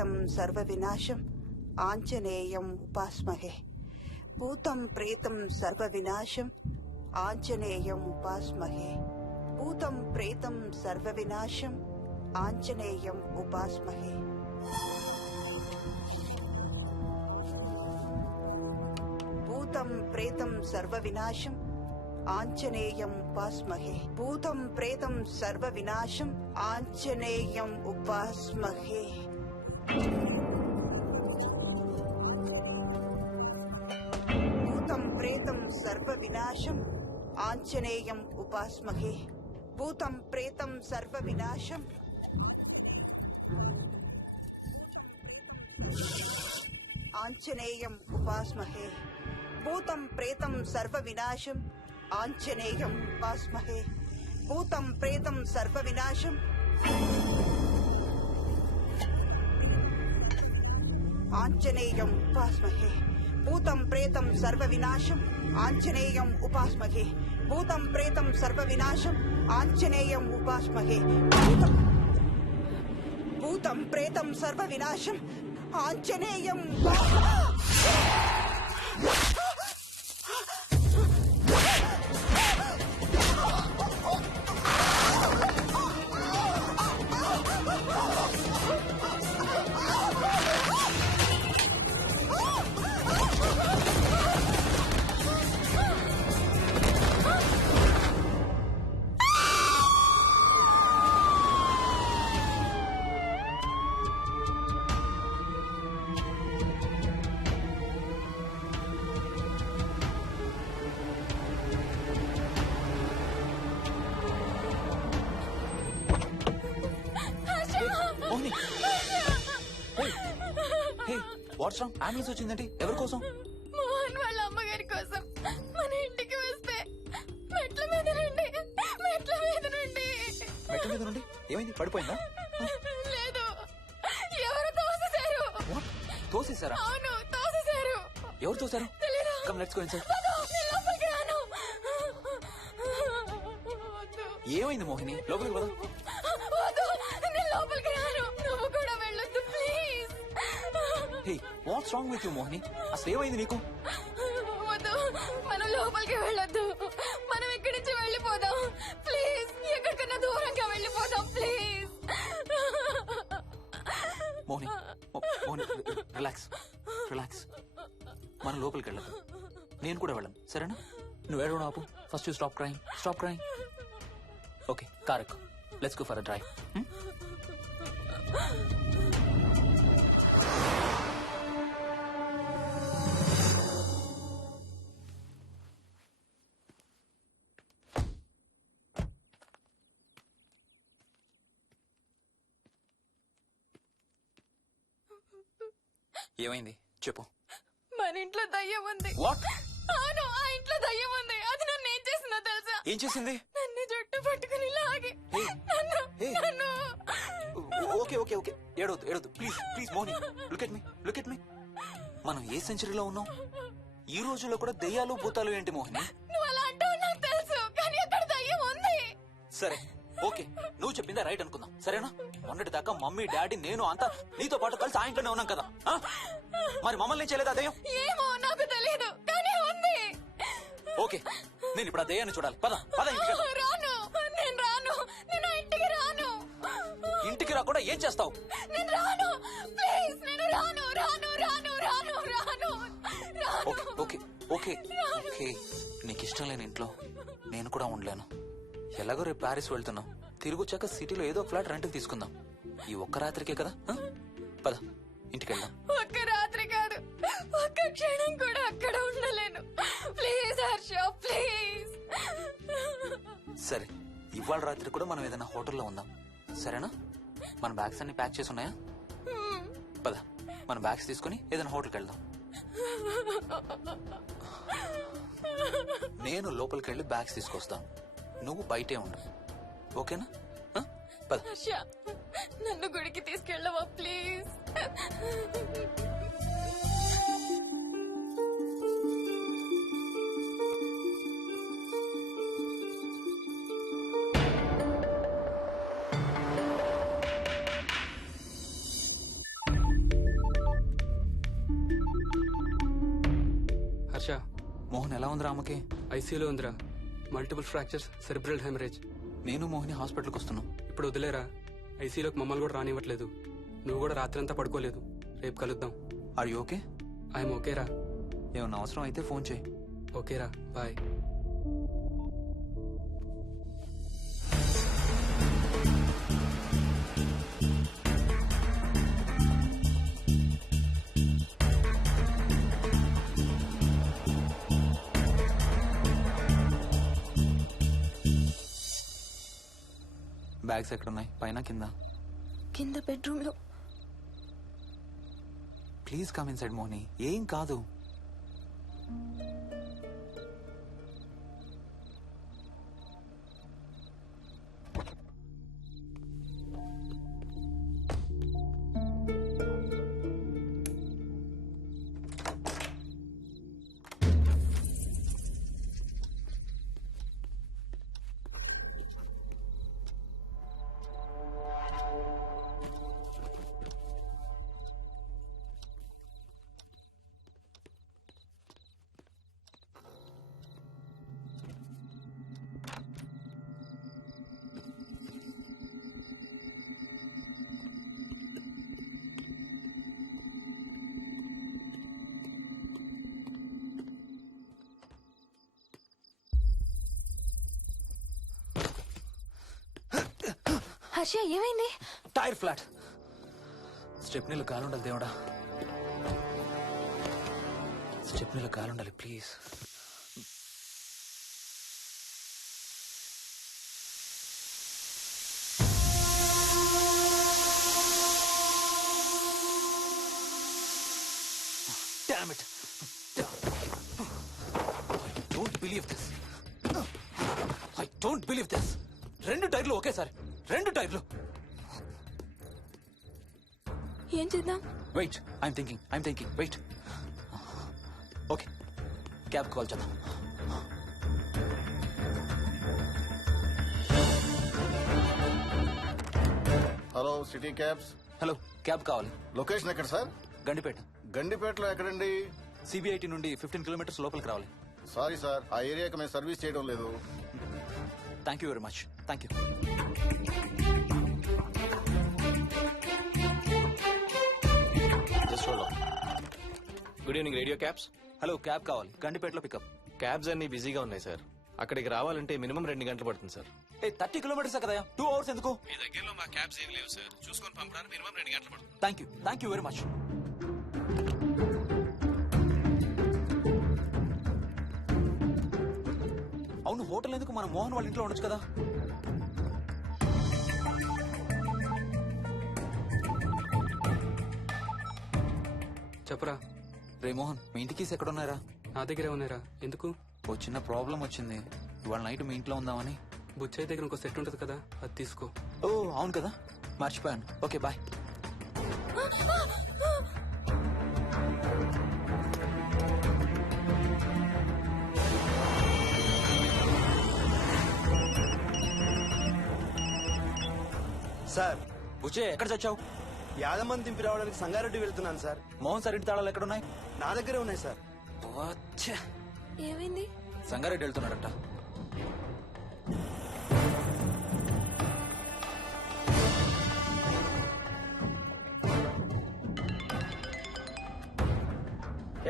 ప్రేతం సర్వ వినాశం ఆంజనేయం ఉపాస్మహే. భూతం ప్రేతం సర్వ వినాశం ఆంజనేయం ఉపాస్మహే. భూతం ప్రేతం సర్వ వినాశం ఆంజనేయం ఉపాస్మహే. భూతం ప్రేతం సర్వ వినాశం ఆంజనేయం ఉపాస్మహే. భూతం ప్రేతం సర్వ వినాశం ఆంజనేయం ఉపాస్మహే. భూతం ప్రేతం సర్వ వినాశం ఆంజనేయం ఉపాస్మహే. భూతం ప్రేతం సర్వ వినాశం ఆంజనేయం ఉపాస్మహే. భూతం ప్రేతం సర్వ వినాశం ఆంజనేయం ఉపాస్మహే. భూతం ప్రేతం సర్వ వినాశం ఆంజనేయం ఉపాస్మహే. భూతం ప్రేతం సర్వ వినాశం ఆంజనేయం ఉపాస్మహే. భూతం ప్రేతం సర్వ వినాశం ఆంజనేయం ఉపాస్మహే. భూతం ప్రేతం సర్వ వినాశం ఆంజనేయం వాట్స్ రాంగ్? అంబులెన్స్ వచ్చిందండి. ఎవరి కోసం? మోహన్ వాళ్ళ అమ్మగారి కోసం. మన ఇంటికి వస్తే మెట్ల మీద నుండి మెట్ల మీద నుండి ఏమైంది? పడిపోయిందా? లేదు, ఎవరు తోసేశారు. తోసేశారా? అవును, తోసేశారు. ఎవరు తోసారు? తెలీదు. Come let's go inside. నేను లోపలికి రాను. ఏమైంది మోహిని? లోపలికి పద. వద్దు, నేను లోపలికి రాను. నువ్వు కూడా వెళ్ళొద్దు please. Hey, watts wrong with you Mohini? అసలు ఏమైంది నీకు? వద్దు, మనం లోపలికి వెళ్ళొద్దు. మనం ఇక్కడి నుంచి వెళ్ళిపోదాం ప్లీజ్. ఎక్కడికన్నా దూరంగా వెళ్ళిపోదాం please. Mohini, Mohini, relax relax. మనం లోపలికి వెళ్ళదు. నేను కూడా వెళ్ళను, సరేనా? నువ్వు ఏడవడం ఆపు. First you stop crying. Okay, car ఎక్కు. Let's go for a drive. ఏమైంది చెప్పు. మన ఇంట్లో దయ్యం ఉంది. వాట్? అవును, ఆ ఇంట్లో దయ్యం ఉంది. అది నన్ను ఏం చేసిందో తెలుసా? ఏం చేసింది? నన్ను జుట్టు పట్టుకుని లాగి నన్ను ఓకే ఓకే ఓకే, ఏడవద్దు please Mohini. Look at me. మనం ఏ సెంచరీలో ఉన్నాం? ఈ రోజుల్లో కూడా దెయ్యాలు భూతాలు ఏంటి మోహిని? నువ్వు అలా అంటావు నాకు తెలుసు, కానీ అక్కడ దయ్యం ఉంది. సరే ఓకే, నువ్వు చెప్పిందే రైట్ అనుకుందాం, సరేనా? మొన్నటి దాకా మమ్మీ డాడీ నేను అంతా నీతో పాటు కలిసి ఆ ఇంట్లోనే ఉన్నాం కదా. మరి మమ్మల్ని చేయలేదా దయ్యం? ఏమో నాకు తెలియదు, కానీ ఉంది. ఓకే, నేను ఇప్పుడు ఆ దయ్యాన్ని చూడాలి. పద ఇంటికి వెళ్దాం. రాను, నేను రాను. నేను ఆ ఇంటికి రాను. ఇంటికి రాకుండా ఏం చేస్తావు? నేను రాను ప్లీజ్. నేను రాను. ఓకే ఓకే ఓకే, నీకు ఇష్టం లేని ఇంట్లో నేను కూడా ఉండలేను. ఎలాగో రేపు ప్యారిస్ వెళ్తున్నాం. తిరిగి వచ్చాక సిటీలో ఏదో ఫ్లాట్ రెంట్కి తీసుకుందాం. ఈ ఒక్క రాత్రికే కదా. పద ఇంటికి వెళ్దాం. ఒక్క రాత్రి కాదు, ఒక్క క్షణం కూడా అక్కడ ఉండలేను. Please Harsha, please. సరే, ఇవాళ రాత్రి కూడా మనం ఏదైనా హోటల్లో ఉందాం, సరేనా? మన బ్యాగ్స్ అన్ని ప్యాక్ చేసి ఉన్నాయా? పద మన బ్యాగ్స్ తీసుకుని ఏదైనా హోటల్కి వెళ్దాం. నేను లోపలికి వెళ్ళి బ్యాగ్స్ తీసుకొస్తాను, నువ్వు బయటే ఉండు, ఓకేనా? పద. హర్ష, నన్ను గుడికి తీసుకెళ్ళవా ప్లీజ్? హర్ష మోహన్ ఎలా ఉందిరా అమ్మకి? ఐసీయూలో ఉందిరా. Multiple fractures, cerebral haemorrhage. నేను మోహిని హాస్పిటల్కి వస్తున్నాం. ఇప్పుడు వదిలేరా, ఐసీయూలోకి మమ్మల్ని కూడా రానివ్వట్లేదు. నువ్వు కూడా రాత్రంతా పడుకోలేదు. రేపు కలుద్దాం. Are you okay? ఐఎమ్ ఓకేరా. ఏమన్నా అవసరం అయితే ఫోన్ చేయి. ఓకేరా, బాయ్. బ్యాగ్స్ ఎక్కడున్నాయి? పైన కింద? కింద బెడ్రూమ్ లో. Please come inside Mohini. ఏం కాదు. హర్ష ఏమైంది? Tyre flat. స్టెప్నీలో కాలుండాలి దేవుడా. స్టెప్నీలో కాలుండాలి please. Damn it. I don't believe this. I don't believe this. రెండు టైర్లు ఒకేసారి. రెండు టైర్లు. ఏం చేద్దాం? Wait, I'm thinking. Wait. Okay, cab call చేద్దాం. Hello, city cabs. Hello, cab కావాలి. లొకేషన్ ఎక్కడ సార్? గండిపేట. గండిపేటలో ఎక్కడండి? సిబిఐటి నుండి 15 కిలోమీటర్స్ లోపలికి రావాలి. సారీ సార్, ఆ ఏరియాకి మేము సర్వీస్ చేయడం లేదు. Thank you very much. Thank you. Good evening radio cabs. Hello, cab కావాలి. గండిపేటలో పికప్. క్యాబ్స్ అన్ని బిజీగా ఉన్నాయి సార్. అక్కడికి రావాలంటే మినిమం 2 గంటలు పడుతుంది సార్. 30 కిలోమీటర్స్ కదా, 2 అవర్స్ ఎందుకు? మీ దగ్గరలో మా క్యాబ్స్ ఏం లేవు సార్. చూసుకొని పంపడానికి మినిమం 2 గంటలు పడుతుంది. Thank you very much. అవును, హోటల్ ఎందుకు? మన మోహన్ వాళ్ళ ఇంట్లో ఉండొచ్చు కదా. చెప్పరా. రే మోహన్, మీ ఇంటికి ఎక్కడ ఉన్నారా? నా దగ్గరే ఉన్నారా. ఎందుకు? ఓ చిన్న ప్రాబ్లం వచ్చింది. ఇవాళ నైట్ మీ ఇంట్లో ఉందామని. బుచ్చయ్య దగ్గర ఇంకో సెట్ ఉంటది కదా, అది తీసుకో. ఓ అవును కదా, మర్చిపోయాను. Okay bye. సార్, బుచ్చే ఎక్కడ చచ్చావు? యాదమ్మని దింపి రావడానికి సంగారెడ్డి వెళ్తున్నాను సార్. మోహన్ సార్ ఇంటి తాళాలు ఎక్కడున్నాయి? నా దగ్గరే ఉన్నాయి సార్. ఏమైంది? సంగారెడ్డి వెళ్తున్నాడట.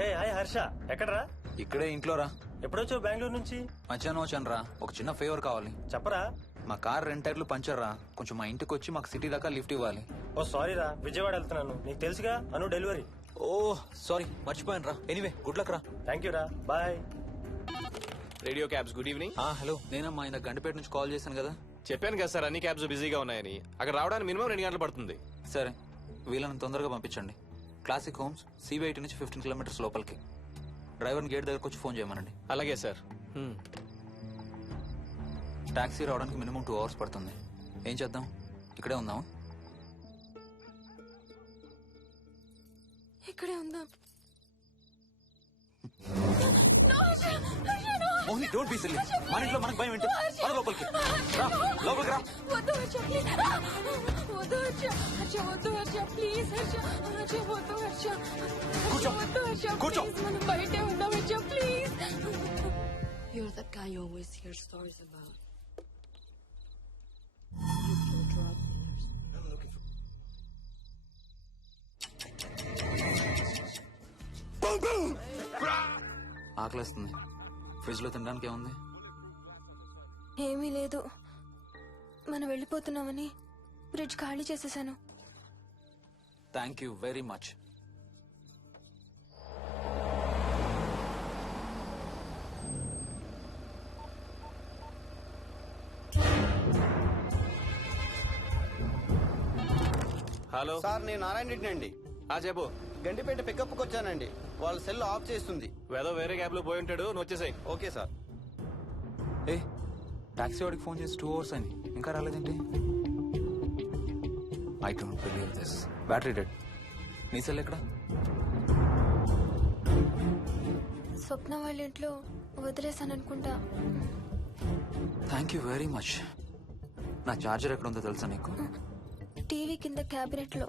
ఏ హాయ్ హర్ష, ఎక్కడరా? ఇక్కడే ఇంట్లో రా. ఎప్పుడొచ్చావు బెంగళూరు నుంచి? మధ్యాహ్నం వచ్చాను రా. ఒక చిన్న ఫేవర్ కావాలి. చెప్పరా. మా కార్ 2 టైర్లు పంచర్ రా. కొంచెం మా ఇంటికి వచ్చి మాకు సిటీ దాకా లిఫ్ట్ ఇవ్వాలి. ఓ సారీ రా, విజయవాడ వెళ్తున్నాను. నీకు తెలుసుగా, అను డెలివరీ. ఓ సారీ, మర్చిపోయాను రా. ఎనీవే గుడ్ లక్ రా. థ్యాంక్ యూ రా, bye. Radio cabs, good evening. Hello, నేనమ్మా ఇంత గండిపేట నుంచి కాల్ చేశాను కదా. చెప్పాను కదా సార్, అన్ని క్యాబ్స్ బిజీగా ఉన్నాయని. అక్కడ రావడానికి మినిమం 2 గంటలు పడుతుంది. సరే, వీళ్ళని తొందరగా పంపించండి. క్లాసిక్ హోమ్స్, సిబిఐటి నుంచి 15 కిలోమీటర్స్ లోపలికి. డ్రైవర్ని గేట్ దగ్గరకు వచ్చి ఫోన్ చేయమనండి. అలాగే సార్. టాక్సీ రావడానికి మినిమం 2 అవర్స్ పడుతుంది. ఏం చేద్దాం? ఇక్కడే ఉందాం. ఇక్కడే ఉందాం. Mohini, don't be silly. మన ఇంట్లో మనకు భయం ఏంటి? పద లోపలికి రా. లోపలికి రా. వద్దు హర్ష, ప్లీజ్. వద్దు హర్ష, హర్ష వద్దు హర్ష, ప్లీజ్ హర్ష. హర్ష వద్దు హర్ష. కూర్చో. వద్దు హర్ష, కూర్చో. ప్లీజ్. మనం బయటే ఉందాం Harsha, please. I always hear stories about nuclear drug dealers. I'm looking for. ఆకలేస్తుంది. ఫ్రిడ్జ్ లో తినడానికి ఏముంది? ఏమీ లేదు. మనం వెళ్ళిపోతున్నామని ఫ్రిడ్జ్ ఖాళీ చేసేసాను. Thank you very much. Hello sir నేను నారాయణ రెడ్డి అండి. చెప్పు. గండిపేట పికప్కి వచ్చానండి. వాళ్ళ సెల్ ఆఫ్ చేస్తుంది. వేదో వేరే క్యాబ్ లో పోయి ఉంటాడు, నువ్వు వచ్చేసాయి. Okay sir. ఏ టాక్సీ వాడికి ఫోన్ చేసి 2 hours అయింది, ఇంకా రాలేదేంటి? I don't believe this. Battery dead. నీ సెల్ ఎక్కడ? స్వప్న వాళ్ళ ఇంట్లో వదిలేసాను అనుకుంటా. Thank you very much. నా చార్జర్ ఎక్కడ ఉందో తెలుసా నీకు? టీవీ కింద క్యాబినెట్ లో.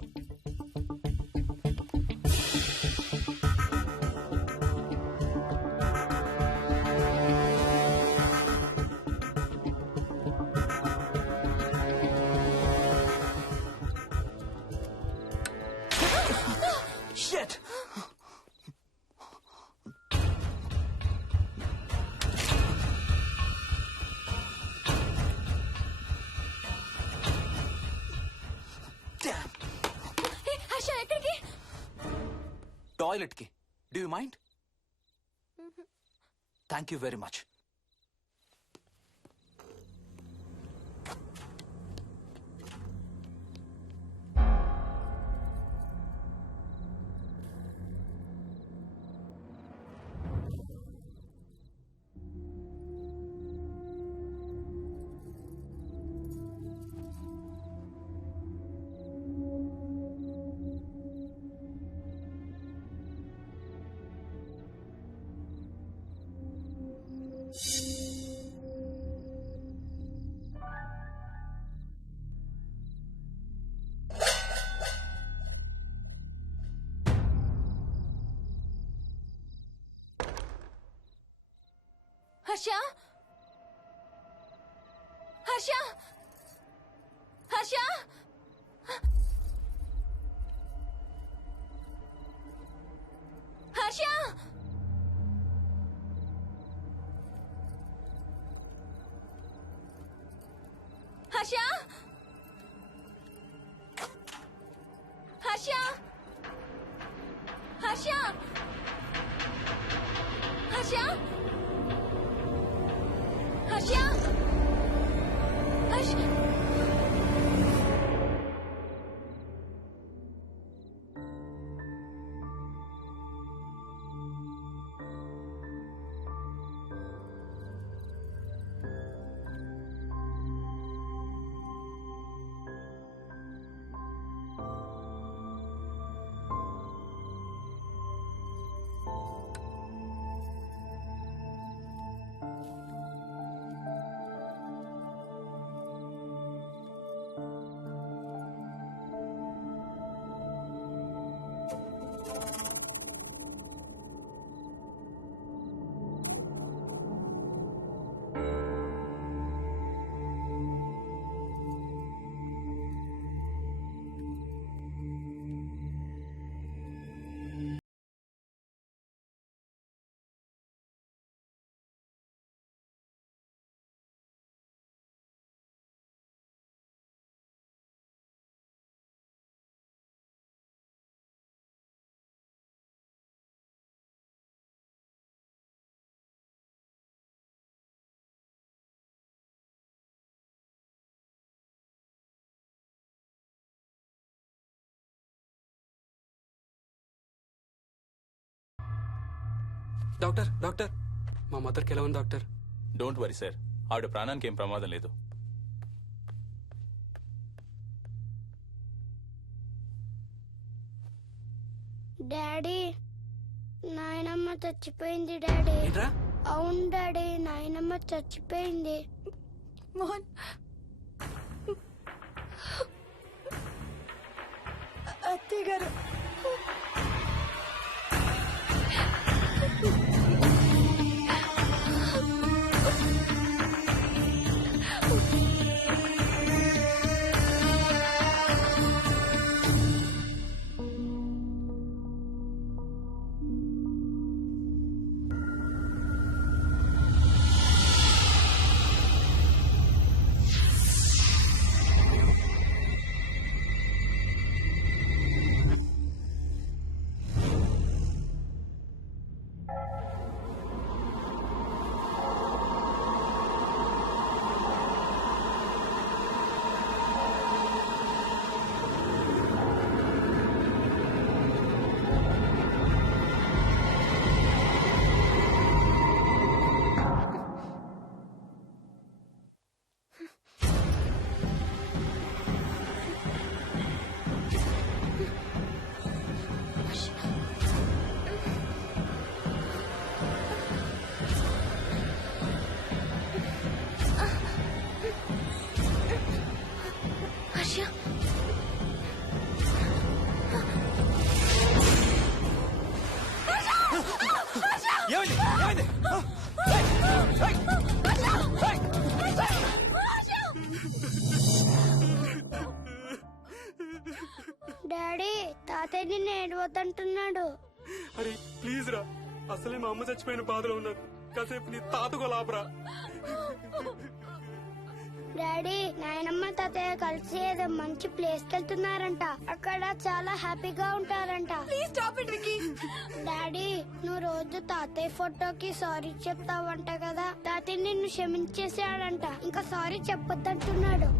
Shit! హర్ష ఎక్కడికి? టాయిలెట్ కి. Do you mind? Thank you very much. Harsha Harsha Harsha Harsha Harsha Harsha Harsha Harsha Harsha Harsha doctor doctor మా మదర్కి ఎలా ఉంది డాక్టర్? డోంట్ వరీ సార్, ఆవిడ ప్రాణానికి ఏం ప్రమాదం లేదు. డాడీ నాయనమ్మ చచ్చిపోయింది డాడీ. అవును డాడీ, నాయనమ్మ చచ్చిపోయింది. మోహన్ అత్తయ్య గారు డాడీ తాతయ్య నిన్ను ఏడవద్దంటున్నాడు. అరే ప్లీజ్ రా, అసలే మా అమ్మ చచ్చిపోయిన బాధలో ఉన్నాను. కాసేపు నీ తాతకు లాభరా. డాడీ నాయనమ్మ తాతయ్య కలిసి ఏదో మంచి ప్లేస్ కి వెళ్తున్నారంట. అక్కడ చాలా హ్యాపీగా ఉంటారంట. డాడీ నువ్వు రోజు తాతయ్య ఫోటోకి సారీ చెప్తావంట కదా. తాతయ్య నిన్ను క్షమించేసాడంట. ఇంకా సారీ చెప్పొద్దంటున్నాడు.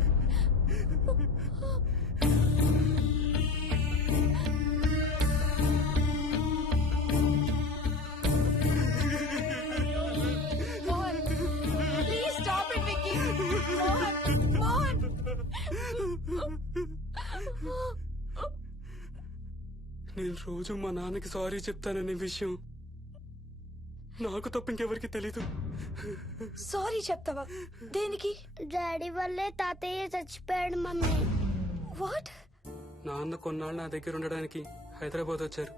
నేను రోజు మా నాన్నకి సారీ చెప్తాననే విషయం నాకు తప్ప ఇంకెవరికి తెలీదు. సారీ చెప్తావా? దేనికి? డాడీ వల్లే తాతయ్య చచ్చిపోయాడు మమ్మీ. వాట్? నాన్న కొన్నాళ్ళు నా దగ్గర ఉండడానికి హైదరాబాద్ వచ్చారు.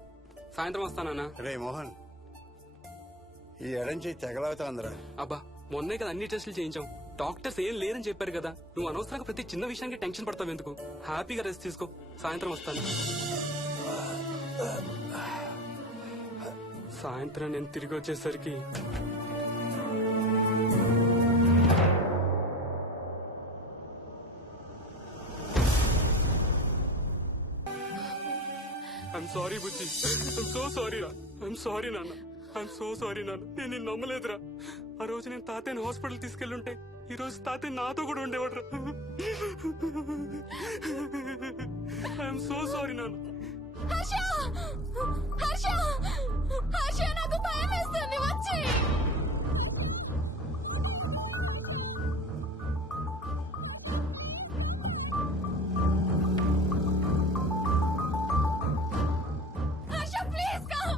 సాయంత్రం వస్తానా? రే మోహన్, ఈ ఎడం చేయి తెగలవుతాందిరా. అబ్బా మొన్నే కదా అన్ని టెస్టులు చేయించాం. డాక్టర్స్ ఏం లేదని చెప్పారు కదా. నువ్వు అనవసరంగా ప్రతి చిన్న విషయానికి టెన్షన్ పడతావు ఎందుకు? హ్యాపీగా రెస్ట్ తీసుకో. సాయంత్రం వస్తాను. సాయంత్రం నేను తిరిగి వచ్చేసరికి I'm sorry Bujji. I'm so sorry రా. ఐఎమ్ సారీ నాన్న. ఐఎమ్ సో సారీ నాన్న. నేను నిన్ను నమ్మలేదురా. ఆ రోజు నేను తాతయ్యని హాస్పిటల్ తీసుకెళ్ళుంటే ఈ రోజు తాతయ్య నాతో కూడా ఉండేవాడు రా. ఐఎమ్ సో సారీ నాన్న. నాకు భయం వేస్తుంది. వచ్చి ప్లీజ్ కమ్.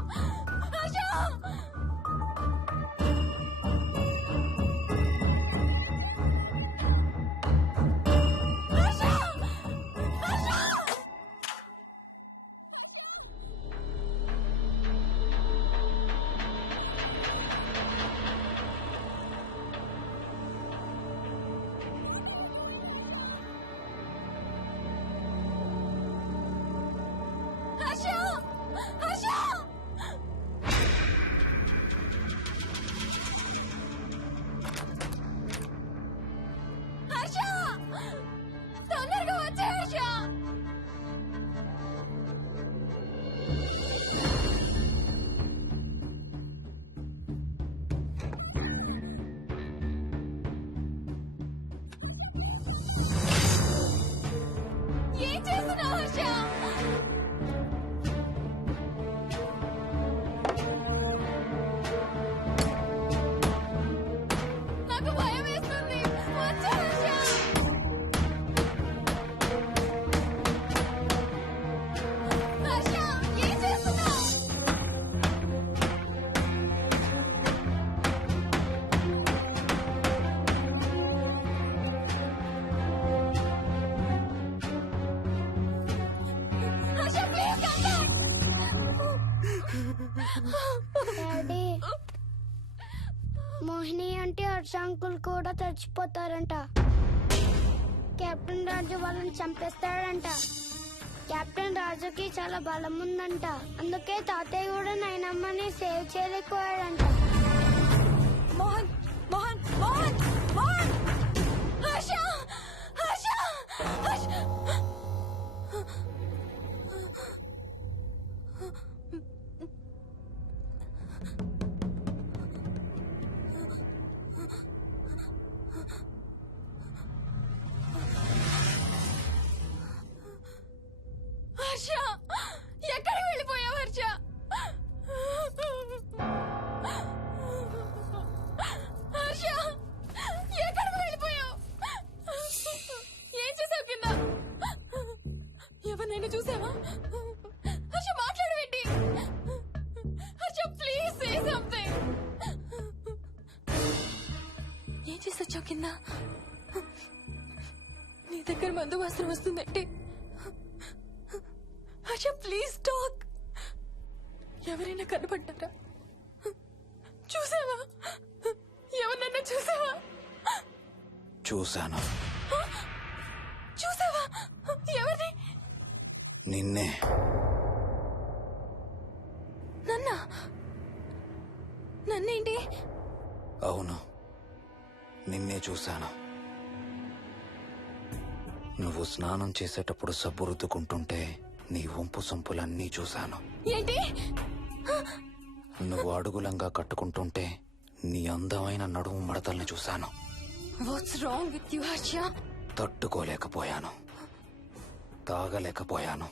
తొందరగా వచ్చే హర్ష. ఏం చేస్తున్నావు హర్ష? నాకు భయం వేస్తుంది. వచ్చే హర్ష. హర్ష ఏం చేస్తున్నావు? Harsha please come daddy Mohini అంటే హర్ష అంకుల్ కూడా చచ్చిపోతారంట. కెప్టెన్ రాజు వాళ్ళని చంపేస్తాడంట. కెప్టెన్ రాజుకి చాలా బలం ఉందంట. అందుకే తాతయ్య కూడా నాయనమ్మని సేవ్ చేయలేకపోయాడంట. మోహన్ మోహన్ మోహన్ మోహన్. హర్ష హర్ష హర్ష. హర్ష ఎక్కడికి వెళ్ళిపోయావు హర్ష? హర్ష ఎక్కడికి వెళ్ళిపోయావు? ఏం చేసావు కింద? ఎవరినైనా చూసావా? హర్ష మాట్లాడవేంటి? Harsha please say something. ఏం చేసొచ్చావు కింద? నీ దగ్గర మందు వాసన వస్తుందంటే హర్ష ప్లీజ్ టాక్. ఎవరైనా కనపడ్డారా? చూసావా? ఎవరినైనా చూసావా? చూశాను. చూసావా? ఎవరిని? నిన్నే. నన్నేంటి? అవును, నిన్నే చూశాను. నువ్వు స్నానం చేసేటప్పుడు సబ్బు రుద్దుకుంటుంటే నీ వంపు సొంపులన్నీ చూశాను. ఏంటి? నువ్వు అడుగులంగా కట్టుకుంటుంటే నీ అందమైన నడుము మడతల్ని చూశాను. What's wrong with you Harsha? తట్టుకోలేకపోయాను, తాగలేకపోయాను.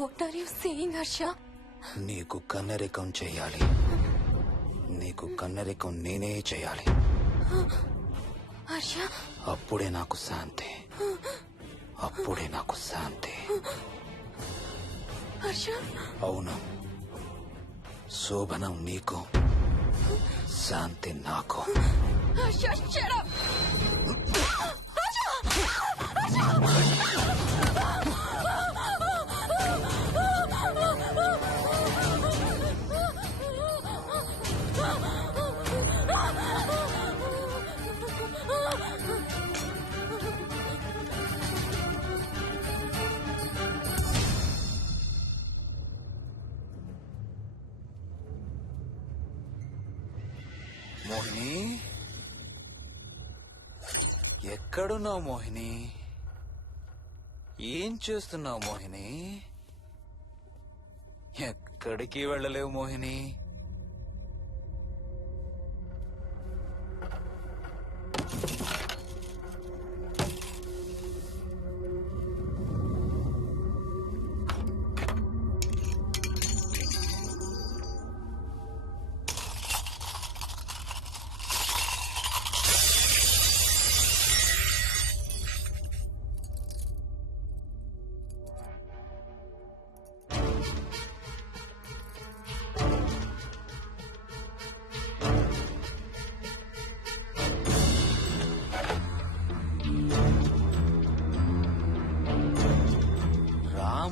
What are you saying Harsha? నీకు కన్నరికం చేయాలి. నీకు కన్నరికం నేనే చేయాలి. హర్ష, అప్పుడే నాకు శాంతి. అప్పుడే నాకు శాంతి. హర్ష, అవును, శోభనం నీకు, శాంతి నాకు. Harsha, shut up! హర్ష! హర్ష! మోహిని, ఎక్కడున్నావు మోహిని? ఏం చేస్తున్నావు మోహిని? ఎక్కడికి వెళ్ళలేవు మోహిని.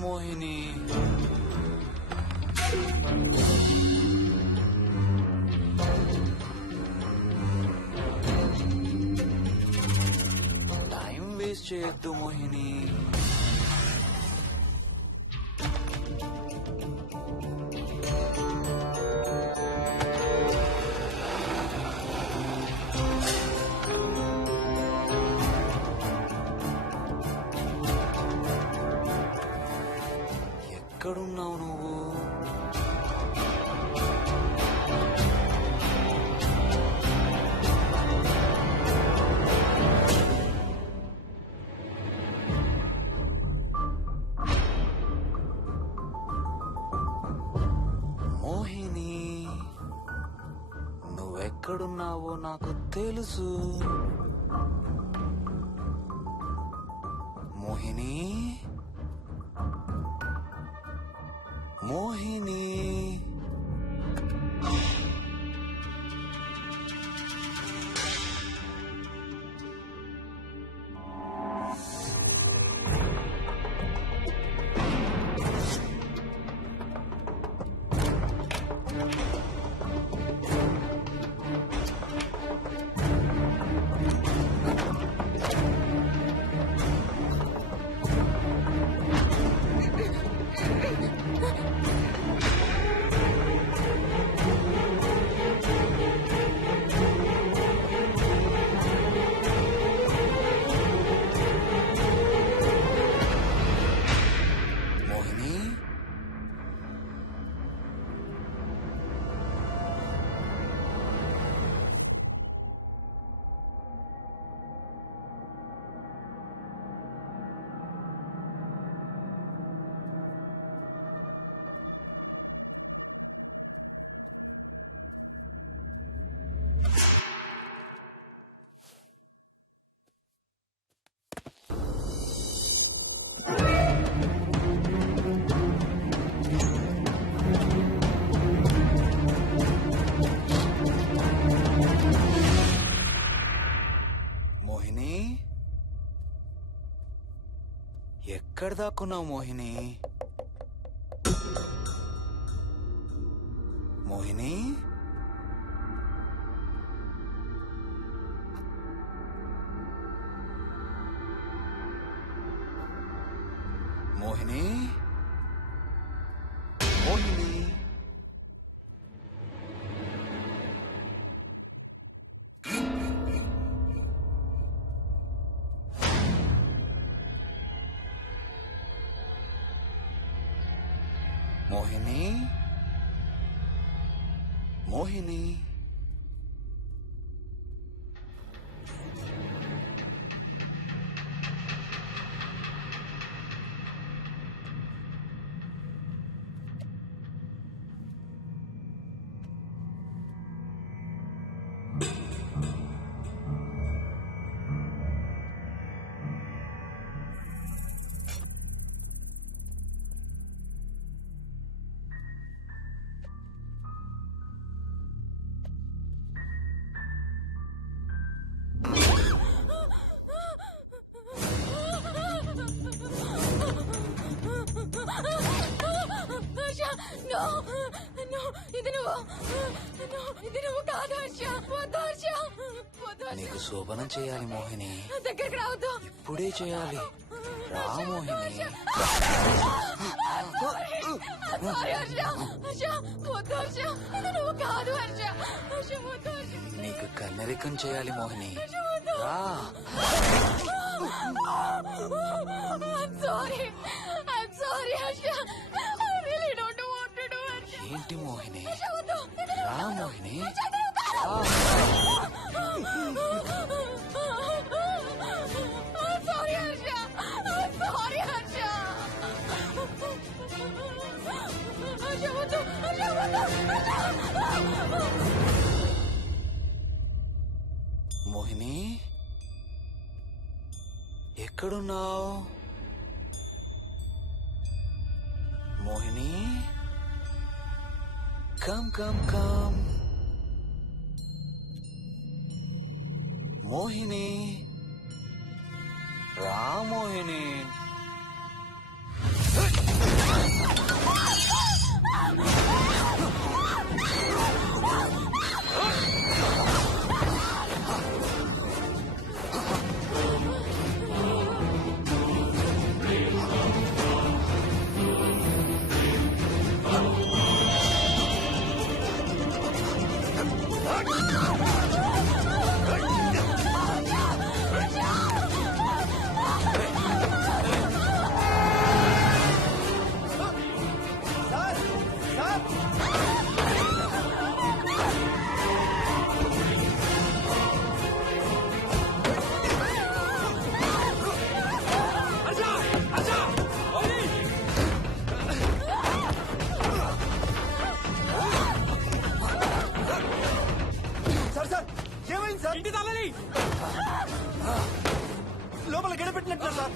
మోహిని, టైం వేస్ట్ చేయొద్దు మోహిని. ఎక్కడున్నావు నువ్వు? మోహిని, నువ్వెక్కడున్నావో నాకు తెలుసు. మోహిని, మోహిని, మోహిని, మోహిని, ఎక్కడ దాక్కున్నావు మోహిని? మోహిని, మోహిని మోహిని నీకు శోభనం చేయాలి మోహిని. దగ్గరికి రావద్దు. ఇప్పుడే చేయాలి. రా మోహిని. నీకు కన్నరికం చేయాలి మోహిని. రా. ఏంటి మోహిని? రా మోహిని. మోహిని ఎక్కడున్నావు? Mohini come come come. Mohini రా మోహిని. లోపల గడపెట్టినట్టు సార్.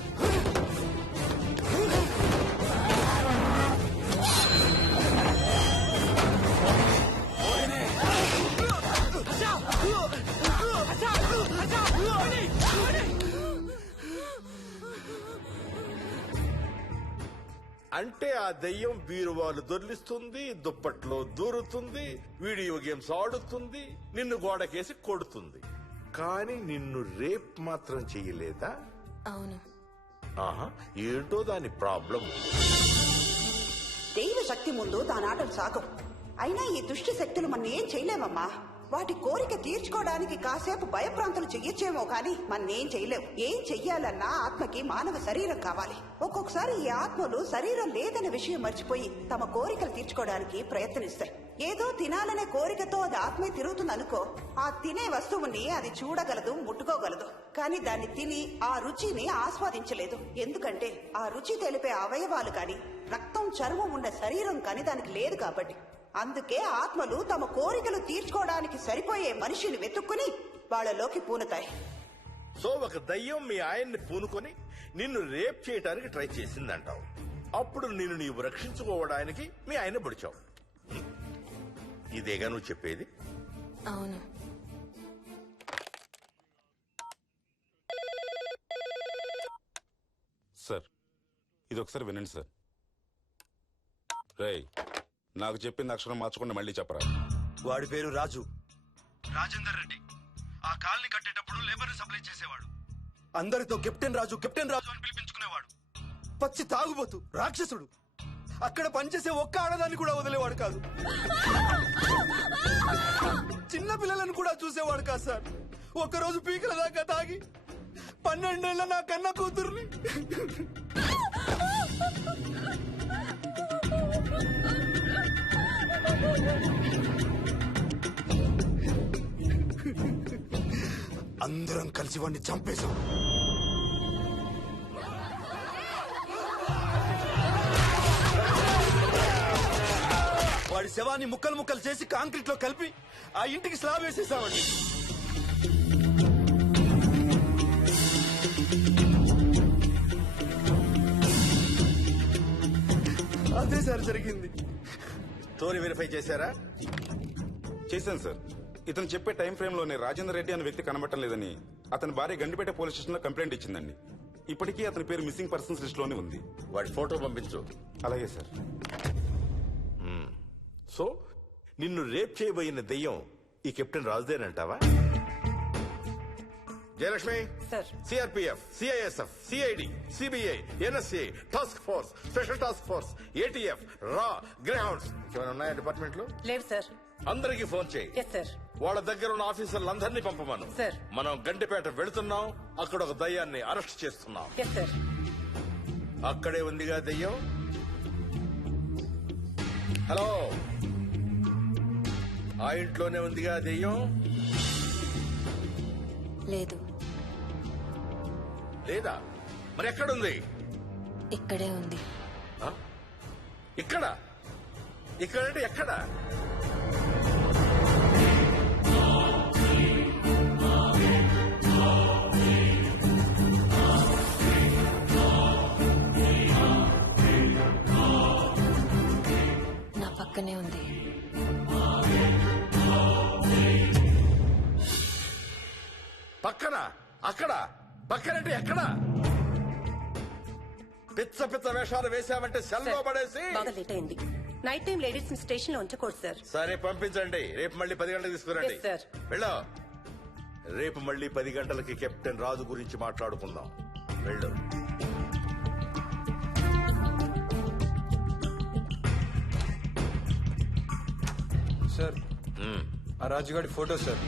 అంటే ఆ దెయ్యం బీరువాలు దొర్లిస్తుంది, దుప్పట్లో దూరుతుంది, వీడియో గేమ్స్ ఆడుతుంది, నిన్ను గోడకేసి కొడుతుంది. కానీ నిన్ను రేప్ మాత్రం చెయ్యలేదా? అవును. ఆహా, ఏంటో దాని ప్రాబ్లం. దైవ శక్తి ముందు దాని ఆటలు సాగవు. అయినా ఈ దుష్ట శక్తులు మన ఏం చేయలేమమ్మా. వాటి కోరిక తీర్చుకోవడానికి కాసేపు భయప్రాంతులు చెయ్యొచ్చేమో కానీ మన్నేం చేయలేవు. ఏం చెయ్యాలన్నా ఆత్మకి మానవ శరీరం కావాలి. ఒక్కొక్కసారి ఈ ఆత్మలు శరీరం లేదనే విషయం మర్చిపోయి తమ కోరికలు తీర్చుకోవడానికి ప్రయత్నిస్తాయి. ఏదో తినాలనే కోరికతో అది ఆత్మే తిరుగుతుంది అనుకో, ఆ తినే వస్తువుని అది చూడగలదు, ముట్టుకోగలదు. కానీ దాన్ని తిని ఆ రుచిని ఆస్వాదించలేదు. ఎందుకంటే ఆ రుచి తెలిపే అవయవాలు కాని రక్తం చర్మం ఉన్న శరీరం కాని దానికి లేదు కాబట్టి. అందుకే ఆత్మలు తమ కోరికలు తీర్చుకోవడానికి సరిపోయే మనిషిని వెతుక్కుని వాళ్ళలోకి పూనుతాయి. సో ఒక దయ్యం మీ ఆయన్ని పూనుకొని నిన్ను రేప్ చేయడానికి ట్రై చేసిందంటావు. అప్పుడు నిన్ను నీవు రక్షించుకోవడానికి మీ ఆయన పొడిచావు. ఇదేగా నువ్వు చెప్పేది? అవును. సార్ ఇది ఒకసారి వినండి సార్. రేయ్, నాకు చెప్పింది అక్షరం మార్చకుండా మళ్ళీ చెప్పరా. వాడి పేరు రాజు, రాజేందర్ రెడ్డి. ఆ కాలనీ కట్టేటప్పుడు లేబర్ సప్లై చేసేవాడు. అందరితో కెప్టెన్ రాజు కెప్టెన్ రాజు అని పిలిపించుకునేవాడు. పచ్చి తాగుబోతు, రాక్షసుడు. అక్కడ పనిచేసే ఒక్క ఆడదాన్ని కూడా వదిలేవాడు కాదు. చిన్న పిల్లలను కూడా చూసేవాడు కాదు సార్. ఒక్కరోజు పీకల దాకా తాగి 12 ఏళ్ల నా కన్న కూతుర్ని అందరం కలిసి వాడిని చంపేశాం. వాడి శవాన్ని ముక్కలు ముక్కలు చేసి కాంక్రీట్ లో కలిపి ఆ ఇంటికి స్లాబ్ వేసేసామండి. అదే సార్ జరిగింది. స్టోరీ వెరిఫై చేశారా? చేశాను సార్. ఇతను చెప్పే టైం ఫ్రేమ్ లోనే రాజేందర్ రెడ్డి అనే వ్యక్తి కనబడటం లేదని అతని భార్య గండిపేట పోలీస్ స్టేషన్ లో కంప్లైంట్ ఇచ్చిందండి. ఇప్పటికీ అతని పేరు మిస్సింగ్ పర్సన్స్ లిస్ట్ లోనే ఉంది. వాడి ఫోటో పంపించు. అలాగే సార్. సో నిన్ను రేప్ చేయబోయిన దెయ్యం ఈ కెప్టెన్ రాజుదేనంటావా? Jayalakshmi sir, CRPF, CISF, CID, CBI, NSA, task force, special task force, ATF, రా, గ్రేహౌండ్స్ ఏమైనా ఉన్నాయా డిపార్ట్మెంట్ లో? లేవు సార్. అందరికీ ఫోన్ చేయి. Yes sir. వాళ్ళ దగ్గర ఉన్న ఆఫీసర్లందరినీ పంపమను. సార్. మనం గండిపేట వెళుతున్నాం. అక్కడ ఒక దయ్యాన్ని అరెస్ట్ చేస్తున్నాం. Yes sir. అక్కడే ఉందిగా దెయ్యం. హలో, ఆ ఇంట్లోనే ఉందిగా దెయ్యం? లేదు. లేదా? మరి ఎక్కడుంది? ఇక్కడే ఉంది. ఆ? ఇక్కడ? ఇక్కడంటే ఎక్కడ? నా పక్కనే ఉంది. పక్కన? అక్కడ? పక్కనంటే ఎక్కడ? పిచ్చ పిచ్చ వేషాలు వేశామంటే సెల్లో పడేసి. బాగా లేట్ అయింది. నైట్ టైం లేడీస్ స్టేషన్ లో ఉంచకూడదు సార్. సరే పంపించండి. రేపు మళ్ళీ 10 గంటలకు తీసుకురండి. Yes, sir. వెళ్ళు. రేపు మళ్ళీ 10 గంటలకి కెప్టెన్ రాజు గురించి మాట్లాడుకుందాం. వెళ్ళు. సార్, ఆ రాజుగాడి ఫోటో సార్.